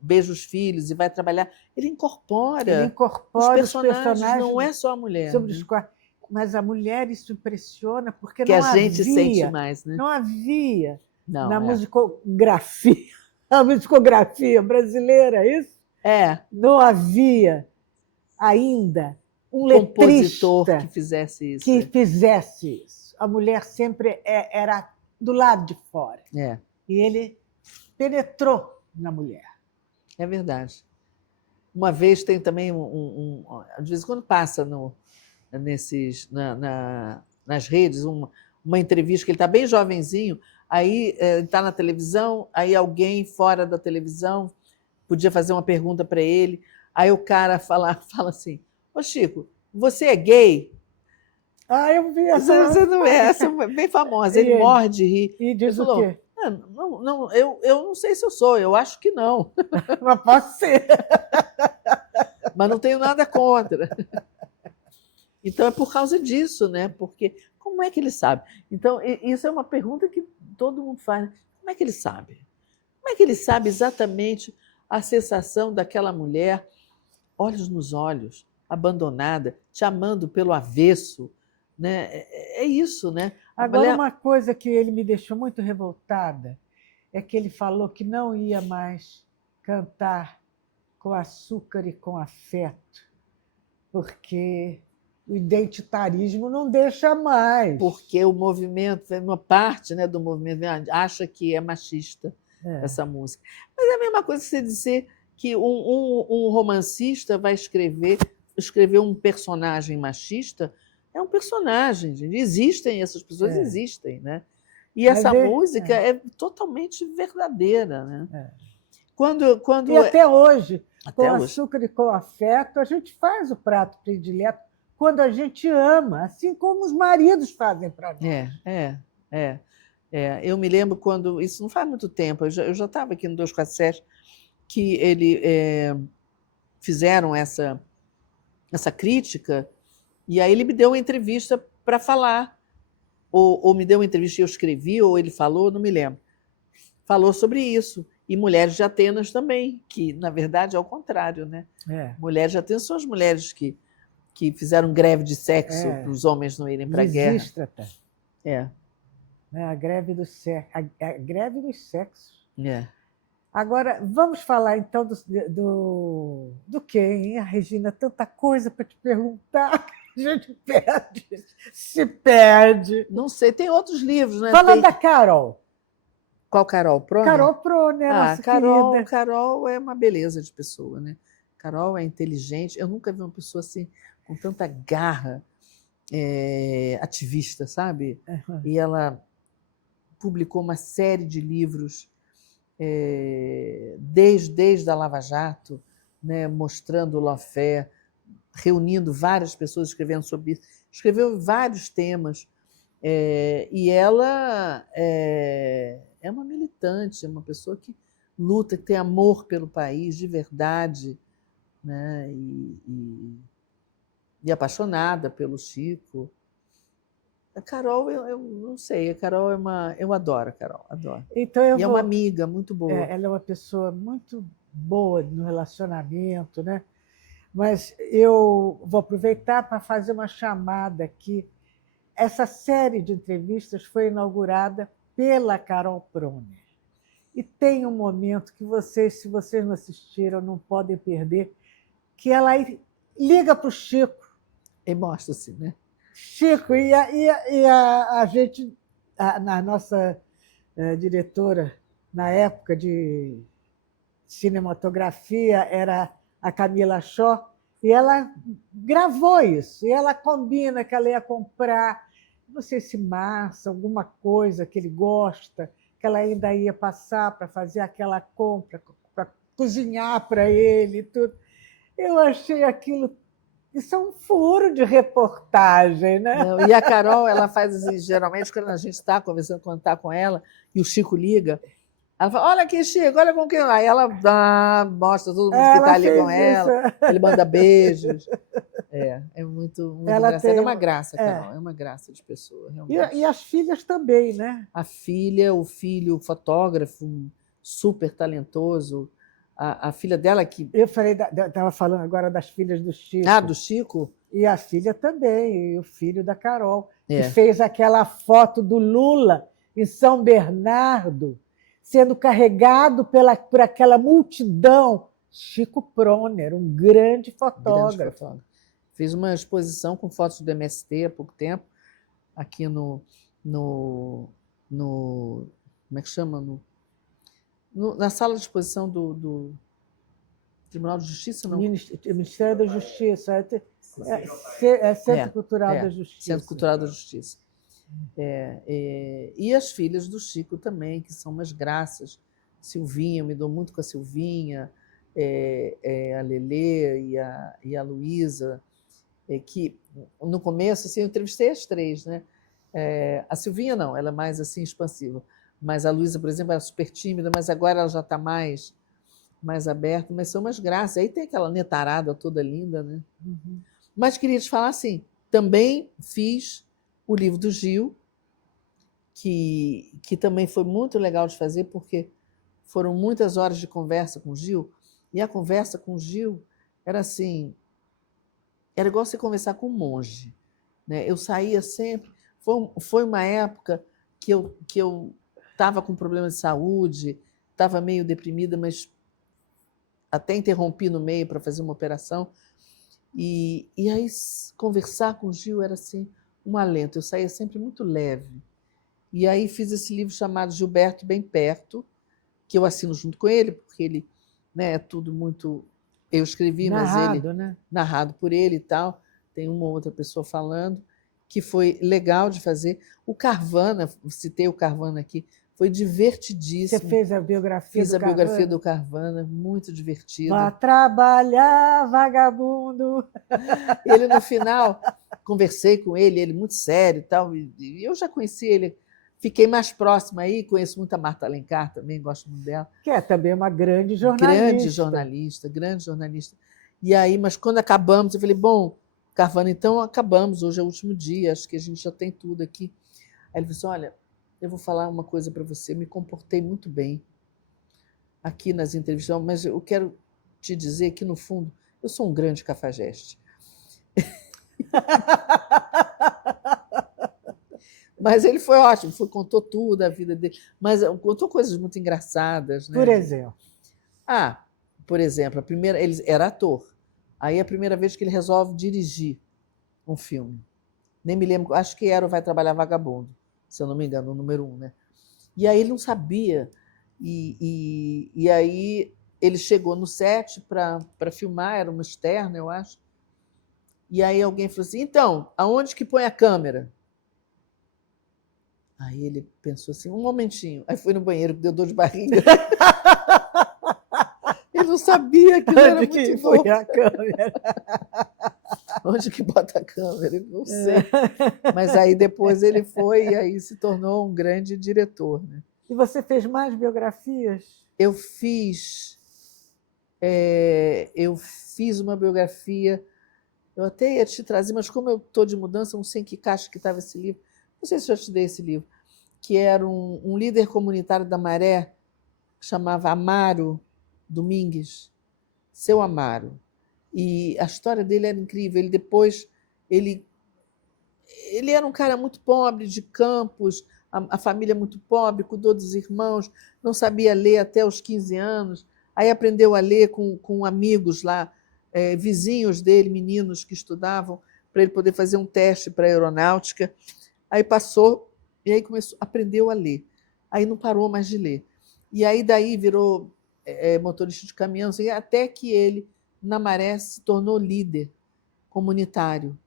beija os filhos e vai trabalhar. Ele incorpora os personagens, não é só a mulher. Sobre os quais... Mas a mulher, isso impressiona, porque que não havia... Que a gente sente mais. Né? Não havia na musicografia, a musicografia brasileira, isso? Não havia ainda um compositor que fizesse isso. Fizesse isso. A mulher sempre era do lado de fora. E ele penetrou na mulher. É verdade. Uma vez tem também de vez em quando passa nas redes uma entrevista que ele está bem jovenzinho, aí está na televisão, aí alguém fora da televisão podia fazer uma pergunta para ele, aí o cara fala assim, ô Chico, você é gay? Eu vi essa. Você não é, essa é bem famosa, ele morre de rir. E diz o quê? Não, eu não sei se eu sou, eu acho que não. Mas pode ser. Mas não tenho nada contra. Então é por causa disso, né? Porque como é que ele sabe? Então, isso é uma pergunta que todo mundo faz. Como é que ele sabe? Como é que ele sabe exatamente a sensação daquela mulher, olhos nos olhos, abandonada, te amando pelo avesso? Né? É isso, né? Agora, uma coisa que ele me deixou muito revoltada é que ele falou que não ia mais cantar com açúcar e com afeto, porque o identitarismo não deixa mais. Porque o movimento, uma parte, né, do movimento acha que é machista essa música. Mas é a mesma coisa que você dizer que um romancista vai escrever um personagem machista. É um personagem, gente. Existem, essas pessoas existem, né? E essa música é totalmente verdadeira, né? E até hoje, com açúcar e com afeto, a gente faz o prato predileto quando a gente ama, assim como os maridos fazem para nós. Eu me lembro quando, isso não faz muito tempo, eu já estava aqui no 247, que fizeram essa crítica, e aí ele me deu uma entrevista para falar, ou me deu uma entrevista e eu escrevi, ou ele falou, não me lembro. Falou sobre isso. E Mulheres de Atenas também, que, na verdade, é o contrário, né? Mulheres de Atenas são as mulheres que fizeram greve de sexo para os homens não irem para a guerra. Lisístrata. A greve do sexo. A greve dos sexos. Agora, vamos falar, então, do quê, hein, Regina? Tanta coisa para te perguntar. A gente se perde. Não sei, tem outros livros, né? Fala da Carol. Qual Carol? Proner? Carol Proner, nossa querida. Carol é uma beleza de pessoa, né? Carol é inteligente. Eu nunca vi uma pessoa assim, com tanta garra, ativista, sabe? E ela publicou uma série de livros desde a Lava Jato, né? Mostrando o lawfare, reunindo várias pessoas, escrevendo sobre isso. Escreveu vários temas. E ela é uma militante, é uma pessoa que luta, que tem amor pelo país, de verdade, né? E apaixonada pelo Chico. A Carol, eu não sei, a Carol eu adoro a Carol, adoro. Então é uma amiga muito boa. Ela é uma pessoa muito boa no relacionamento, né? Mas eu vou aproveitar para fazer uma chamada aqui. Essa série de entrevistas foi inaugurada pela Carol Proner. E tem um momento que vocês, se vocês não assistiram, não podem perder, que ela liga para o Chico. E mostra-se, né? Chico, e a gente, a nossa diretora, na época de cinematografia, era a Camila Shaw, e ela gravou isso, e ela combina que ela ia comprar, não sei se massa, alguma coisa que ele gosta, que ela ainda ia passar para fazer aquela compra, para cozinhar para ele e tudo. Eu achei aquilo... Isso é um furo de reportagem, né? Não, e a Carol, ela faz assim, geralmente, quando a gente está conversando, quando está com ela, e o Chico liga, ela fala, olha aqui, Chico, olha com quem... Aí ela mostra todo mundo que está ali com ela, ele manda beijos. É muito engraçado. É uma graça, Carol, é uma graça de pessoa, realmente. E as filhas também, né? A filha, o filho, fotógrafo, super talentoso. A filha dela que... Eu estava falando agora das filhas do Chico. Ah, do Chico? E a filha também, e o filho da Carol, que fez aquela foto do Lula em São Bernardo, sendo carregado por aquela multidão. Chico Proner, um grande fotógrafo. Fiz uma exposição com fotos do MST há pouco tempo, aqui no como é que chama? Na sala de exposição do Tribunal de Justiça, não? Ministério da Justiça. Centro Cultural da Justiça. Centro Cultural da Justiça. E as filhas do Chico também, que são umas graças. Silvinha, eu me dou muito com a Silvinha, a Lelê e a Luísa, que no começo assim, eu entrevistei as três, né? A Silvinha não, ela é mais assim expansiva, mas a Luísa, por exemplo, era super tímida, mas agora ela já está mais aberta, mas são umas graças. Aí tem aquela netarada toda linda, né? Uhum. Mas queria te falar assim, também fiz o livro do Gil, que também foi muito legal de fazer, porque foram muitas horas de conversa com o Gil, e a conversa com o Gil era assim, era igual você conversar com um monge, né? Eu saía sempre, foi uma época que eu estava com problema de saúde, estava meio deprimida, mas até interrompi no meio para fazer uma operação, E aí conversar com o Gil era assim um alento. Eu saía sempre muito leve. E aí fiz esse livro chamado Gilberto Bem Perto, que eu assino junto com ele, porque ele, né, é tudo muito... Eu escrevi, narrado, mas ele... né? Narrado por ele e tal. Tem uma outra pessoa falando, que foi legal de fazer. O Carvana, citei o Carvana aqui, foi divertidíssimo. Você fez a biografia Fiz a biografia do Carvana, muito divertido. Vá trabalhar, vagabundo! Ele, no final, conversei com ele muito sério e tal, e eu já conheci ele, fiquei mais próxima aí, conheço muito a Marta Alencar também, gosto muito dela. Que é também uma grande jornalista. Grande jornalista. E aí, mas quando acabamos, eu falei, bom, Carvana, então acabamos, hoje é o último dia, acho que a gente já tem tudo aqui. Aí ele falou assim, olha, eu vou falar uma coisa para você, me comportei muito bem aqui nas entrevistas, mas eu quero te dizer que, no fundo, eu sou um grande cafajeste. Mas ele foi ótimo, contou tudo a vida dele, mas contou coisas muito engraçadas, né? Por exemplo? Por exemplo, ele era ator. Aí a primeira vez que ele resolve dirigir um filme. Nem me lembro, acho que era o Vai Trabalhar Vagabundo, se eu não me engano, o número 1, né? E aí ele não sabia. E aí ele chegou no set para filmar, era uma externa, eu acho. E aí alguém falou assim, então, aonde que põe a câmera? Aí ele pensou assim, um momentinho. Aí foi no banheiro, deu dor de barriga. Ele não sabia que era muito que bom. foi a câmera? Onde que bota a câmera? Eu não sei. Mas aí depois ele foi e aí se tornou um grande diretor. Né? E você fez mais biografias? Eu fiz uma biografia, eu até ia te trazer, mas como eu estou de mudança, não sei em que caixa que estava esse livro, não sei se eu já te dei esse livro, que era um líder comunitário da Maré, que chamava Amaro Domingues, Seu Amaro. E a história dele era incrível. Ele era um cara muito pobre, de Campos, a família muito pobre, cuidou dos irmãos, não sabia ler até os 15 anos, aí aprendeu a ler com amigos lá, vizinhos dele, meninos que estudavam, para ele poder fazer um teste para a aeronáutica. Aí passou, e aí aprendeu a ler. Aí não parou mais de ler. E aí daí virou motorista de caminhão, assim, até que ele, na Maré, se tornou líder comunitário.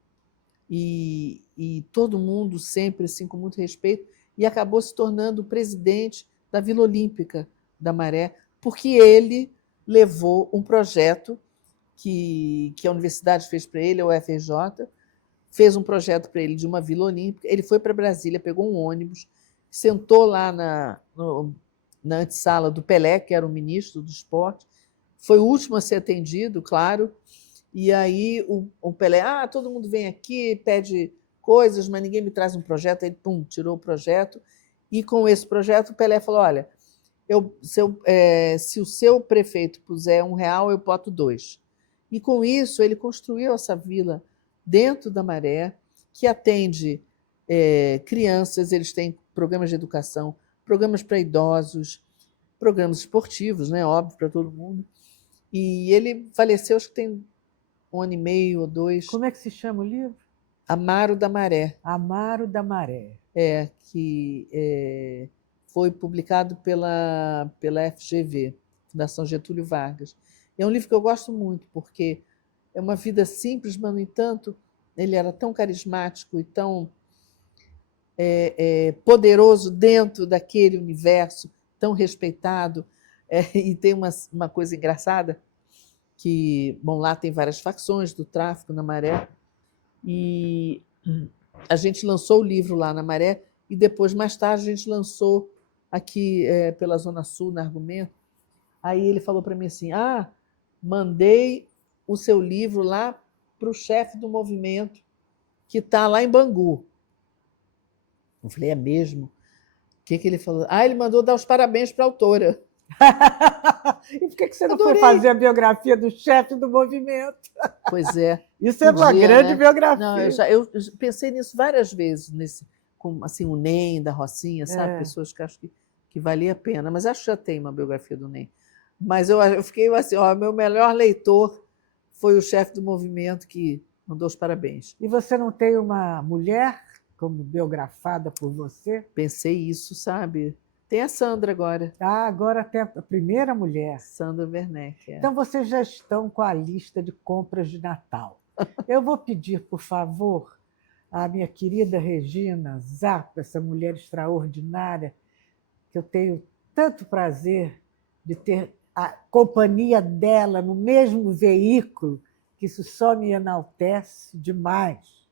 E todo mundo sempre assim, com muito respeito, e acabou se tornando o presidente da Vila Olímpica da Maré, porque ele levou um projeto que a universidade fez para ele, a UFRJ, fez um projeto para ele de uma Vila Olímpica. Ele foi para Brasília, pegou um ônibus, sentou lá na antessala do Pelé, que era o ministro do esporte, foi o último a ser atendido, claro, e aí o Pelé, todo mundo vem aqui, pede coisas, mas ninguém me traz um projeto. Ele, tirou o projeto, e com esse projeto o Pelé falou, olha, se o seu prefeito puser R$1, eu boto 2. E com isso ele construiu essa vila dentro da Maré, que atende crianças, eles têm programas de educação, programas para idosos, programas esportivos, né, óbvio, para todo mundo. E ele faleceu, acho que tem 1 ano e meio ou 2. Como é que se chama o livro? Amaro da Maré. Amaro da Maré. Que foi publicado pela FGV, Fundação Getúlio Vargas. É um livro que eu gosto muito, porque é uma vida simples, mas, no entanto, ele era tão carismático e tão poderoso dentro daquele universo, tão respeitado. E tem uma coisa engraçada, que, bom, lá tem várias facções do tráfico na Maré, e a gente lançou o livro lá na Maré, e depois, mais tarde, a gente lançou aqui pela Zona Sul, na Argumento. Aí ele falou para mim assim, mandei o seu livro lá para o chefe do movimento, que está lá em Bangu. Eu falei, é mesmo? O que ele falou? Ele mandou dar os parabéns para a autora. E por que você não foi fazer a biografia do chefe do movimento? Pois é. Isso é uma grande biografia. Não, eu pensei nisso várias vezes, com assim, o NEM da Rocinha, sabe? Pessoas que acho que valia a pena. Mas acho que já tem uma biografia do NEM. Mas eu fiquei assim, meu melhor leitor foi o chefe do movimento que mandou os parabéns. E você não tem uma mulher como biografada por você? Pensei isso, sabe? Tem a Sandra agora. Ah, agora tem a primeira mulher. Sandra Werneck. Então vocês já estão com a lista de compras de Natal. Eu vou pedir, por favor, à minha querida Regina Zappa, essa mulher extraordinária, que eu tenho tanto prazer de ter a companhia dela no mesmo veículo, que isso só me enaltece demais.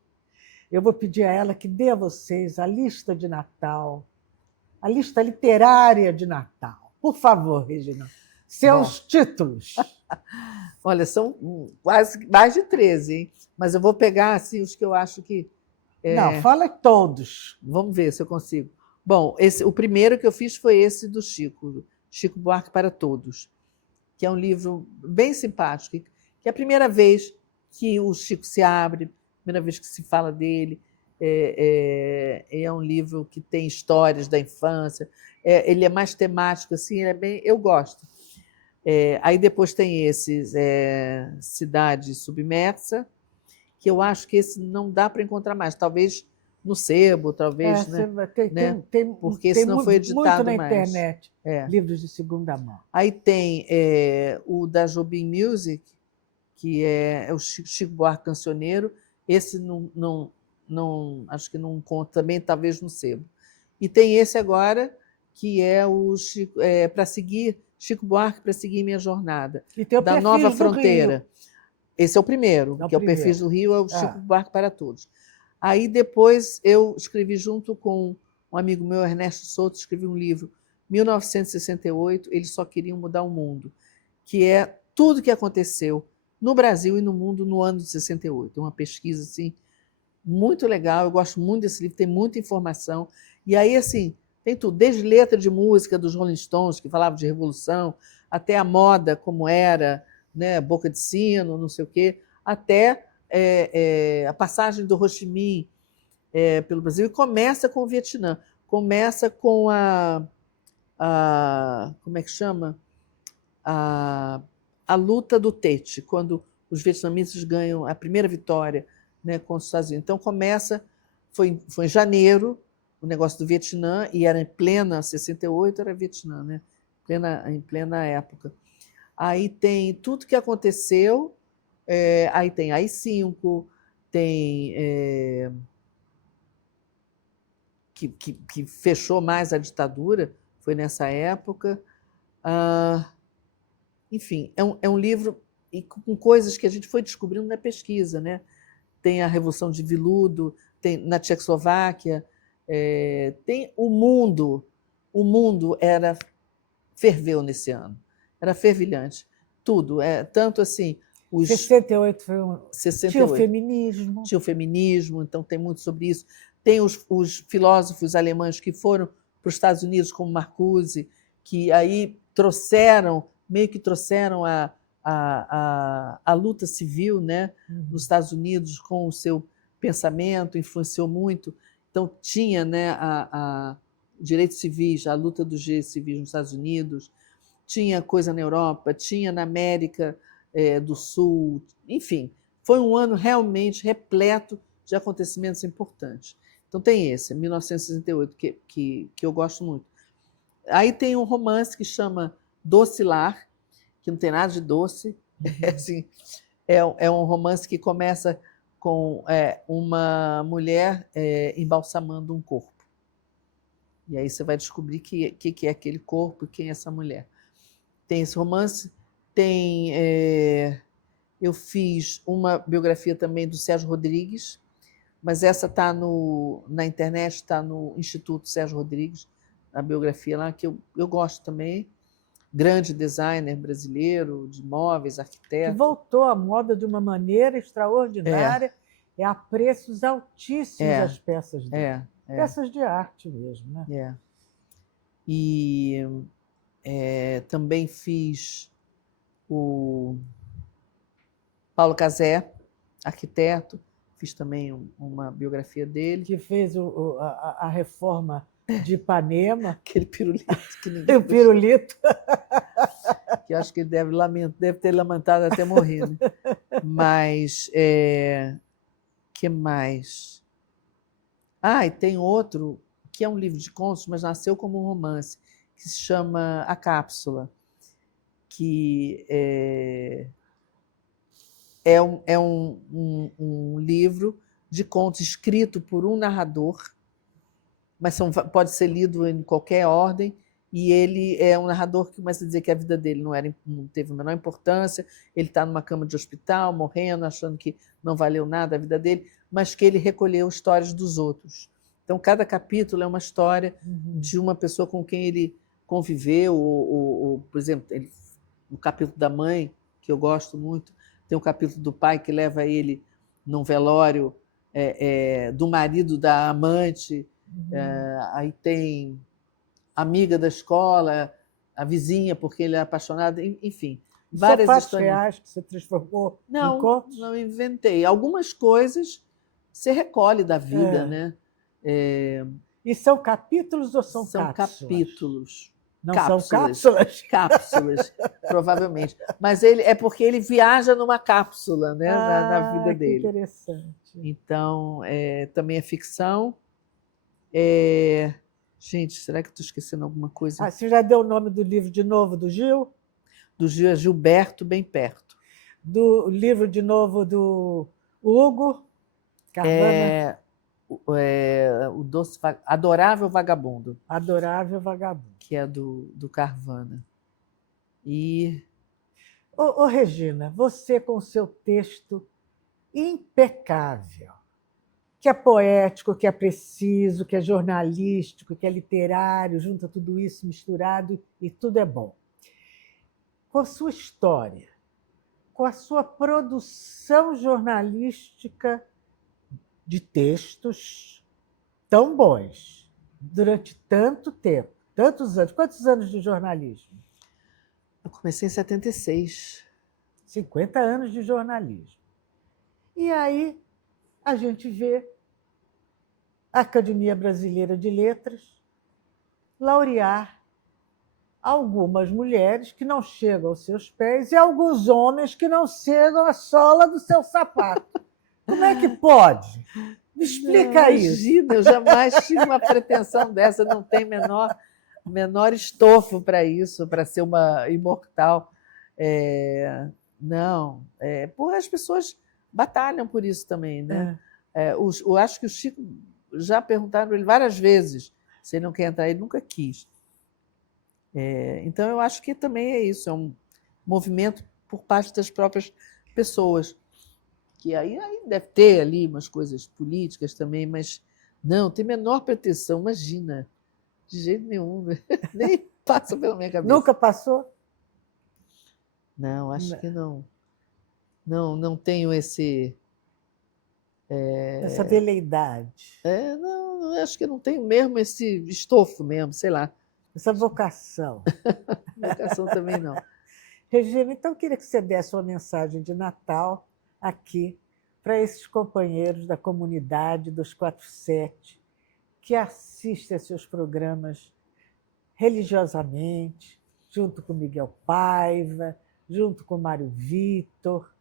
Eu vou pedir a ela que dê a vocês a lista de Natal, a lista literária de Natal. Por favor, Regina, seus títulos. Olha, são quase mais de 13, hein? Mas eu vou pegar assim, os que eu acho que... Não, fala todos. Vamos ver se eu consigo. Bom, o primeiro que eu fiz foi esse do Chico, Chico Buarque para Todos, que é um livro bem simpático, que é a primeira vez que o Chico se abre, primeira vez que se fala dele. É um livro que tem histórias da infância, ele é mais temático, assim, eu gosto. Aí depois tem esses Cidade Submersa, que eu acho que esse não dá para encontrar mais, talvez no sebo, talvez, porque esse não foi editado muito na mais. internet, livros de segunda mão. Aí tem o da Jobim Music, que é o Chico Buarque Cancioneiro, esse não acho que não conta também, talvez no sebo. E tem esse agora, que é o para seguir Chico Buarque, para seguir minha jornada, da Nova Fronteira. Esse é o primeiro, que é o Perfis do Rio, é o Chico Buarque para Todos. Aí depois eu escrevi junto com um amigo meu, Ernesto Souto, escrevi um livro, 1968, Eles Só Queriam Mudar o Mundo, que é tudo que aconteceu no Brasil e no mundo no ano de 68. Uma pesquisa assim, muito legal, eu gosto muito desse livro, tem muita informação. E aí, assim, tem tudo, desde letra de música dos Rolling Stones, que falavam de revolução, até a moda, como era, né, boca de sino, não sei o quê, até a passagem do Ho Chi Minh pelo Brasil, e começa com o Vietnã, começa com como é que chama? A luta do Tet, quando os vietnamitas ganham a primeira vitória, né, contra os Estados Unidos. Então foi em janeiro, o negócio do Vietnã, e era em plena 68, era Vietnã, né? Em plena época. Aí tem tudo que aconteceu, aí tem AI-5, tem que fechou mais a ditadura, foi nessa época. Enfim, é um livro com coisas que a gente foi descobrindo na pesquisa, né? Tem a Revolução de Viludo, tem na Tchecoslováquia, tem o mundo ferveu nesse ano, era fervilhante, tudo, tanto assim... 68 foi 68. Tinha o feminismo, então tem muito sobre isso. Tem os filósofos alemães que foram para os Estados Unidos, como Marcuse, que aí meio que trouxeram a luta civil, né, nos Estados Unidos com o seu pensamento, influenciou muito. Então tinha, né, direitos civis, a luta dos direitos civis nos Estados Unidos, tinha coisa na Europa, tinha na América do Sul, enfim, foi um ano realmente repleto de acontecimentos importantes. Então tem esse, 1968, que eu gosto muito. Aí tem um romance que chama Doce Lar, que não tem nada de doce, assim, é um romance que começa com uma mulher embalsamando um corpo. E aí você vai descobrir que é aquele corpo e quem é essa mulher. Tem esse romance, eu fiz uma biografia também do Sérgio Rodrigues, mas essa está na internet, está no Instituto Sérgio Rodrigues, a biografia lá, que eu gosto também. Grande designer brasileiro, de móveis, arquiteto. Que voltou à moda de uma maneira extraordinária, a preços altíssimos as peças dele. Peças de arte mesmo, né? E também fiz o Paulo Cazé, arquiteto, fiz também uma biografia dele. Que fez a reforma de Ipanema. Aquele pirulito que ninguém o pirulito. Que eu acho que ele deve ter lamentado até morrer. Né? Mas, que mais? E tem outro, que é um livro de contos, mas nasceu como um romance, que se chama A Cápsula, que é um livro de contos escrito por um narrador, mas pode ser lido em qualquer ordem, e ele é um narrador que começa a dizer que a vida dele não teve a menor importância, ele está numa cama de hospital, morrendo, achando que não valeu nada a vida dele, mas que ele recolheu histórias dos outros. Então, cada capítulo é uma história de uma pessoa com quem ele conviveu, por exemplo, no capítulo da mãe, que eu gosto muito, tem um capítulo do pai que leva ele num velório do marido da amante, aí tem amiga da escola, a vizinha, porque ele é apaixonado, enfim. Várias fatos reais que você transformou em contos? Não inventei. Algumas coisas você recolhe da vida, né? E são capítulos ou são cápsulas? São capítulos. Não cápsulas. São cápsulas? Cápsulas, provavelmente. Mas é porque ele viaja numa cápsula, né, na vida dele. Que interessante. Então, também é ficção. Gente, será que estou esquecendo alguma coisa? Você já deu o nome do livro de novo, do Gil? Do Gil é Gilberto Bem Perto. Do livro de novo do Hugo Carvana? O Doce Adorável Vagabundo. Adorável Vagabundo. Que é do Carvana. E... Regina, você com o seu texto impecável, que é poético, que é preciso, que é jornalístico, que é literário, junta tudo isso misturado e tudo é bom. Com a sua história, com a sua produção jornalística de textos tão bons, durante tanto tempo, tantos anos. Quantos anos de jornalismo? Eu comecei em 76. 50 anos de jornalismo. E aí a gente vê a Academia Brasileira de Letras laurear algumas mulheres que não chegam aos seus pés e alguns homens que não chegam à sola do seu sapato. Como é que pode? Me explica isso. Eu jamais tive uma pretensão dessa, não tem menor estofo para isso, para ser uma imortal. Não, as pessoas batalham por isso também, né? Eu acho que o Chico já perguntaram para ele várias vezes se ele não quer entrar, ele nunca quis. Então, eu acho que também é isso, é um movimento por parte das próprias pessoas, que aí deve ter ali umas coisas políticas também, mas não, tem menor pretensão, imagina, de jeito nenhum, nem passa pela minha cabeça. Nunca passou? Não, acho que não. Não tenho essa veleidade. Não, acho que não tenho mesmo esse estofo mesmo, sei lá. Essa vocação. Vocação também não. Regina, então eu queria que você desse uma mensagem de Natal aqui para esses companheiros da comunidade dos 47 que assistem a seus programas religiosamente, junto com Miguel Paiva, junto com Mário Vitor,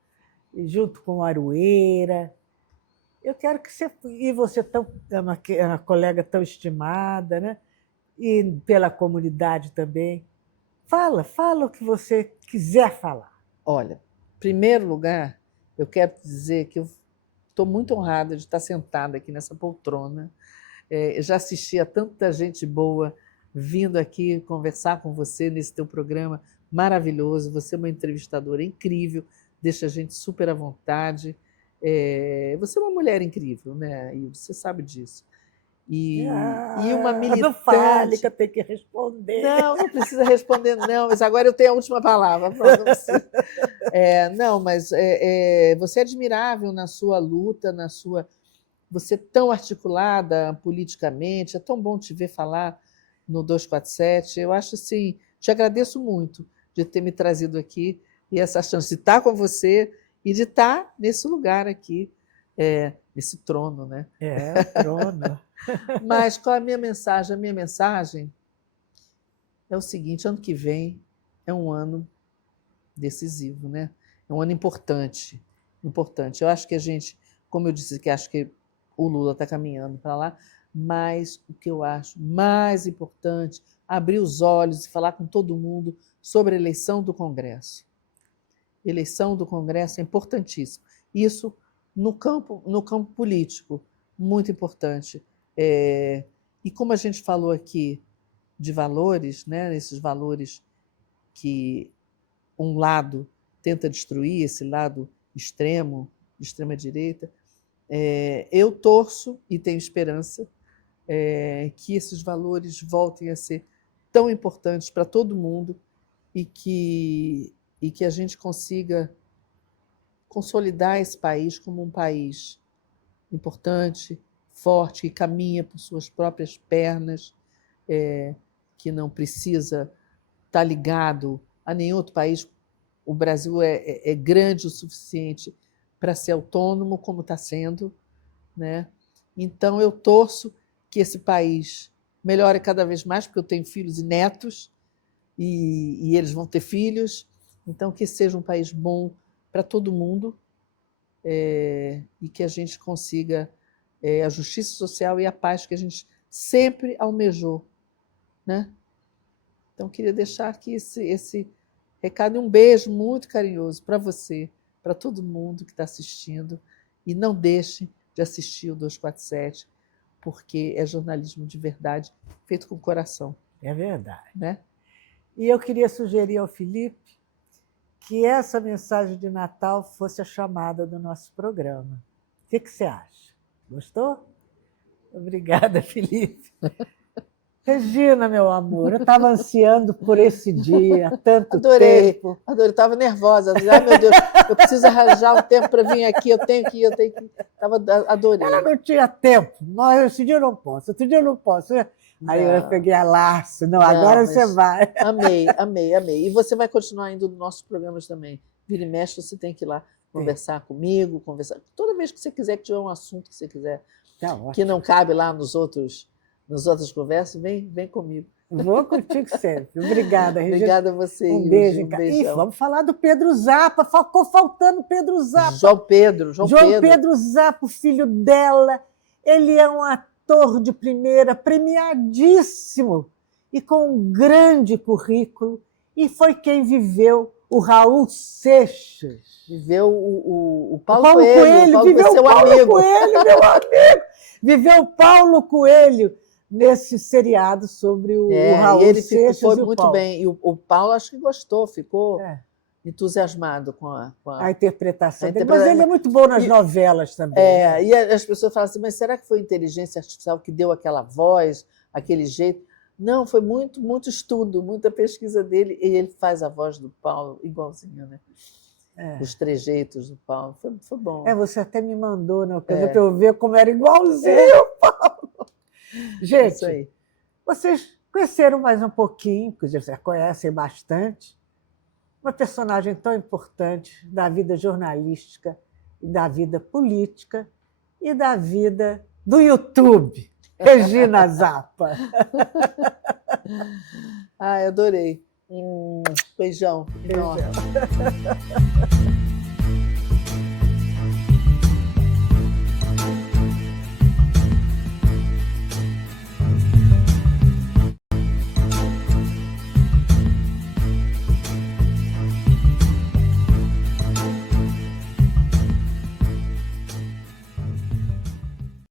junto com Aroeira. Eu quero que você... E você é uma colega tão estimada, né? E pela comunidade também. Fala o que você quiser falar. Olha, em primeiro lugar, eu quero dizer que eu estou muito honrada de estar sentada aqui nessa poltrona. Eu já assisti a tanta gente boa vindo aqui conversar com você nesse teu programa maravilhoso. Você é uma entrevistadora incrível, deixa a gente super à vontade. Você é uma mulher incrível, né? E você sabe disso. E uma militante... Não fale que eu tenho que responder. Não precisa responder, não, mas agora eu tenho a última palavra. Pronto, não, mas você é admirável na sua luta, você é tão articulada politicamente, é tão bom te ver falar no 247. Eu acho assim, te agradeço muito de ter me trazido aqui e essa chance de estar com você e de estar nesse lugar aqui, nesse trono, né? O trono. Mas qual é a minha mensagem? A minha mensagem é o seguinte: ano que vem é um ano decisivo, né? É um ano importante. importante. Eu acho que a gente, como eu disse, que acho que o Lula está caminhando para lá, mas o que eu acho mais importante, abrir os olhos e falar com todo mundo sobre a eleição do Congresso. Eleição do Congresso é importantíssimo. Isso no campo político, muito importante. E como a gente falou aqui de valores, né, esses valores que um lado tenta destruir, esse lado extremo, de extrema-direita, eu torço e tenho esperança que esses valores voltem a ser tão importantes para todo mundo e que a gente consiga consolidar esse país como um país importante, forte, que caminha por suas próprias pernas, que não precisa estar ligado a nenhum outro país. O Brasil é grande o suficiente para ser autônomo, como está sendo, né? Então, eu torço que esse país melhore cada vez mais, porque eu tenho filhos e netos, e eles vão ter filhos. Então, que seja um país bom para todo mundo, e que a gente consiga a justiça social e a paz que a gente sempre almejou, né? Então, queria deixar aqui esse recado e um beijo muito carinhoso para você, para todo mundo que está assistindo, e não deixe de assistir o 247, porque é jornalismo de verdade, feito com o coração. É verdade. Né? E eu queria sugerir ao Felipe que essa mensagem de Natal fosse a chamada do nosso programa. O que você acha? Gostou? Obrigada, Felipe. Regina, meu amor, eu estava ansiando por esse dia há tanto tempo. Adorei, estava nervosa. Ai, meu Deus, eu preciso arranjar um tempo para vir aqui, eu tenho que. Adorei. Ela não tinha tempo. Não, esse dia eu não posso, outro dia eu não posso. Aí eu peguei a laço. Não, agora você vai. Amei. E você vai continuar indo nos nossos programas também. Vira e mexe, você tem que ir lá conversar comigo, conversar. Toda vez que você quiser, que tiver um assunto que você quiser, que não cabe lá nas outras conversas, vem comigo. Vou contigo sempre. Obrigada, Regina. Obrigada a você. Um beijo. E vamos falar do Pedro Zappa. Ficou faltando Pedro Zappa. João Pedro Zappa, o filho dela. Ele é um ator de primeira, premiadíssimo e com um grande currículo. E foi quem viveu o Raul Seixas. Viveu o Paulo Coelho. Viveu o Paulo Coelho, meu amigo. Viveu o Paulo Coelho nesse seriado sobre o Raul e ele Seixas. Foi muito bem. E o Paulo acho que gostou, ficou entusiasmado com a interpretação dele. Mas ele é muito bom nas novelas também. Né? E as pessoas falam assim, mas será que foi a inteligência artificial que deu aquela voz, aquele jeito? Não, foi muito, muito estudo, muita pesquisa dele, e ele faz a voz do Paulo igualzinho, né? Os trejeitos do Paulo. Foi bom. Você até me mandou, né? Para eu ver como era igualzinho o Paulo. Gente, vocês conheceram mais um pouquinho, porque vocês conhecem bastante, uma personagem tão importante da vida jornalística, e da vida política e da vida do YouTube, Regina Zappa. Ai, adorei. Beijão. Beijão.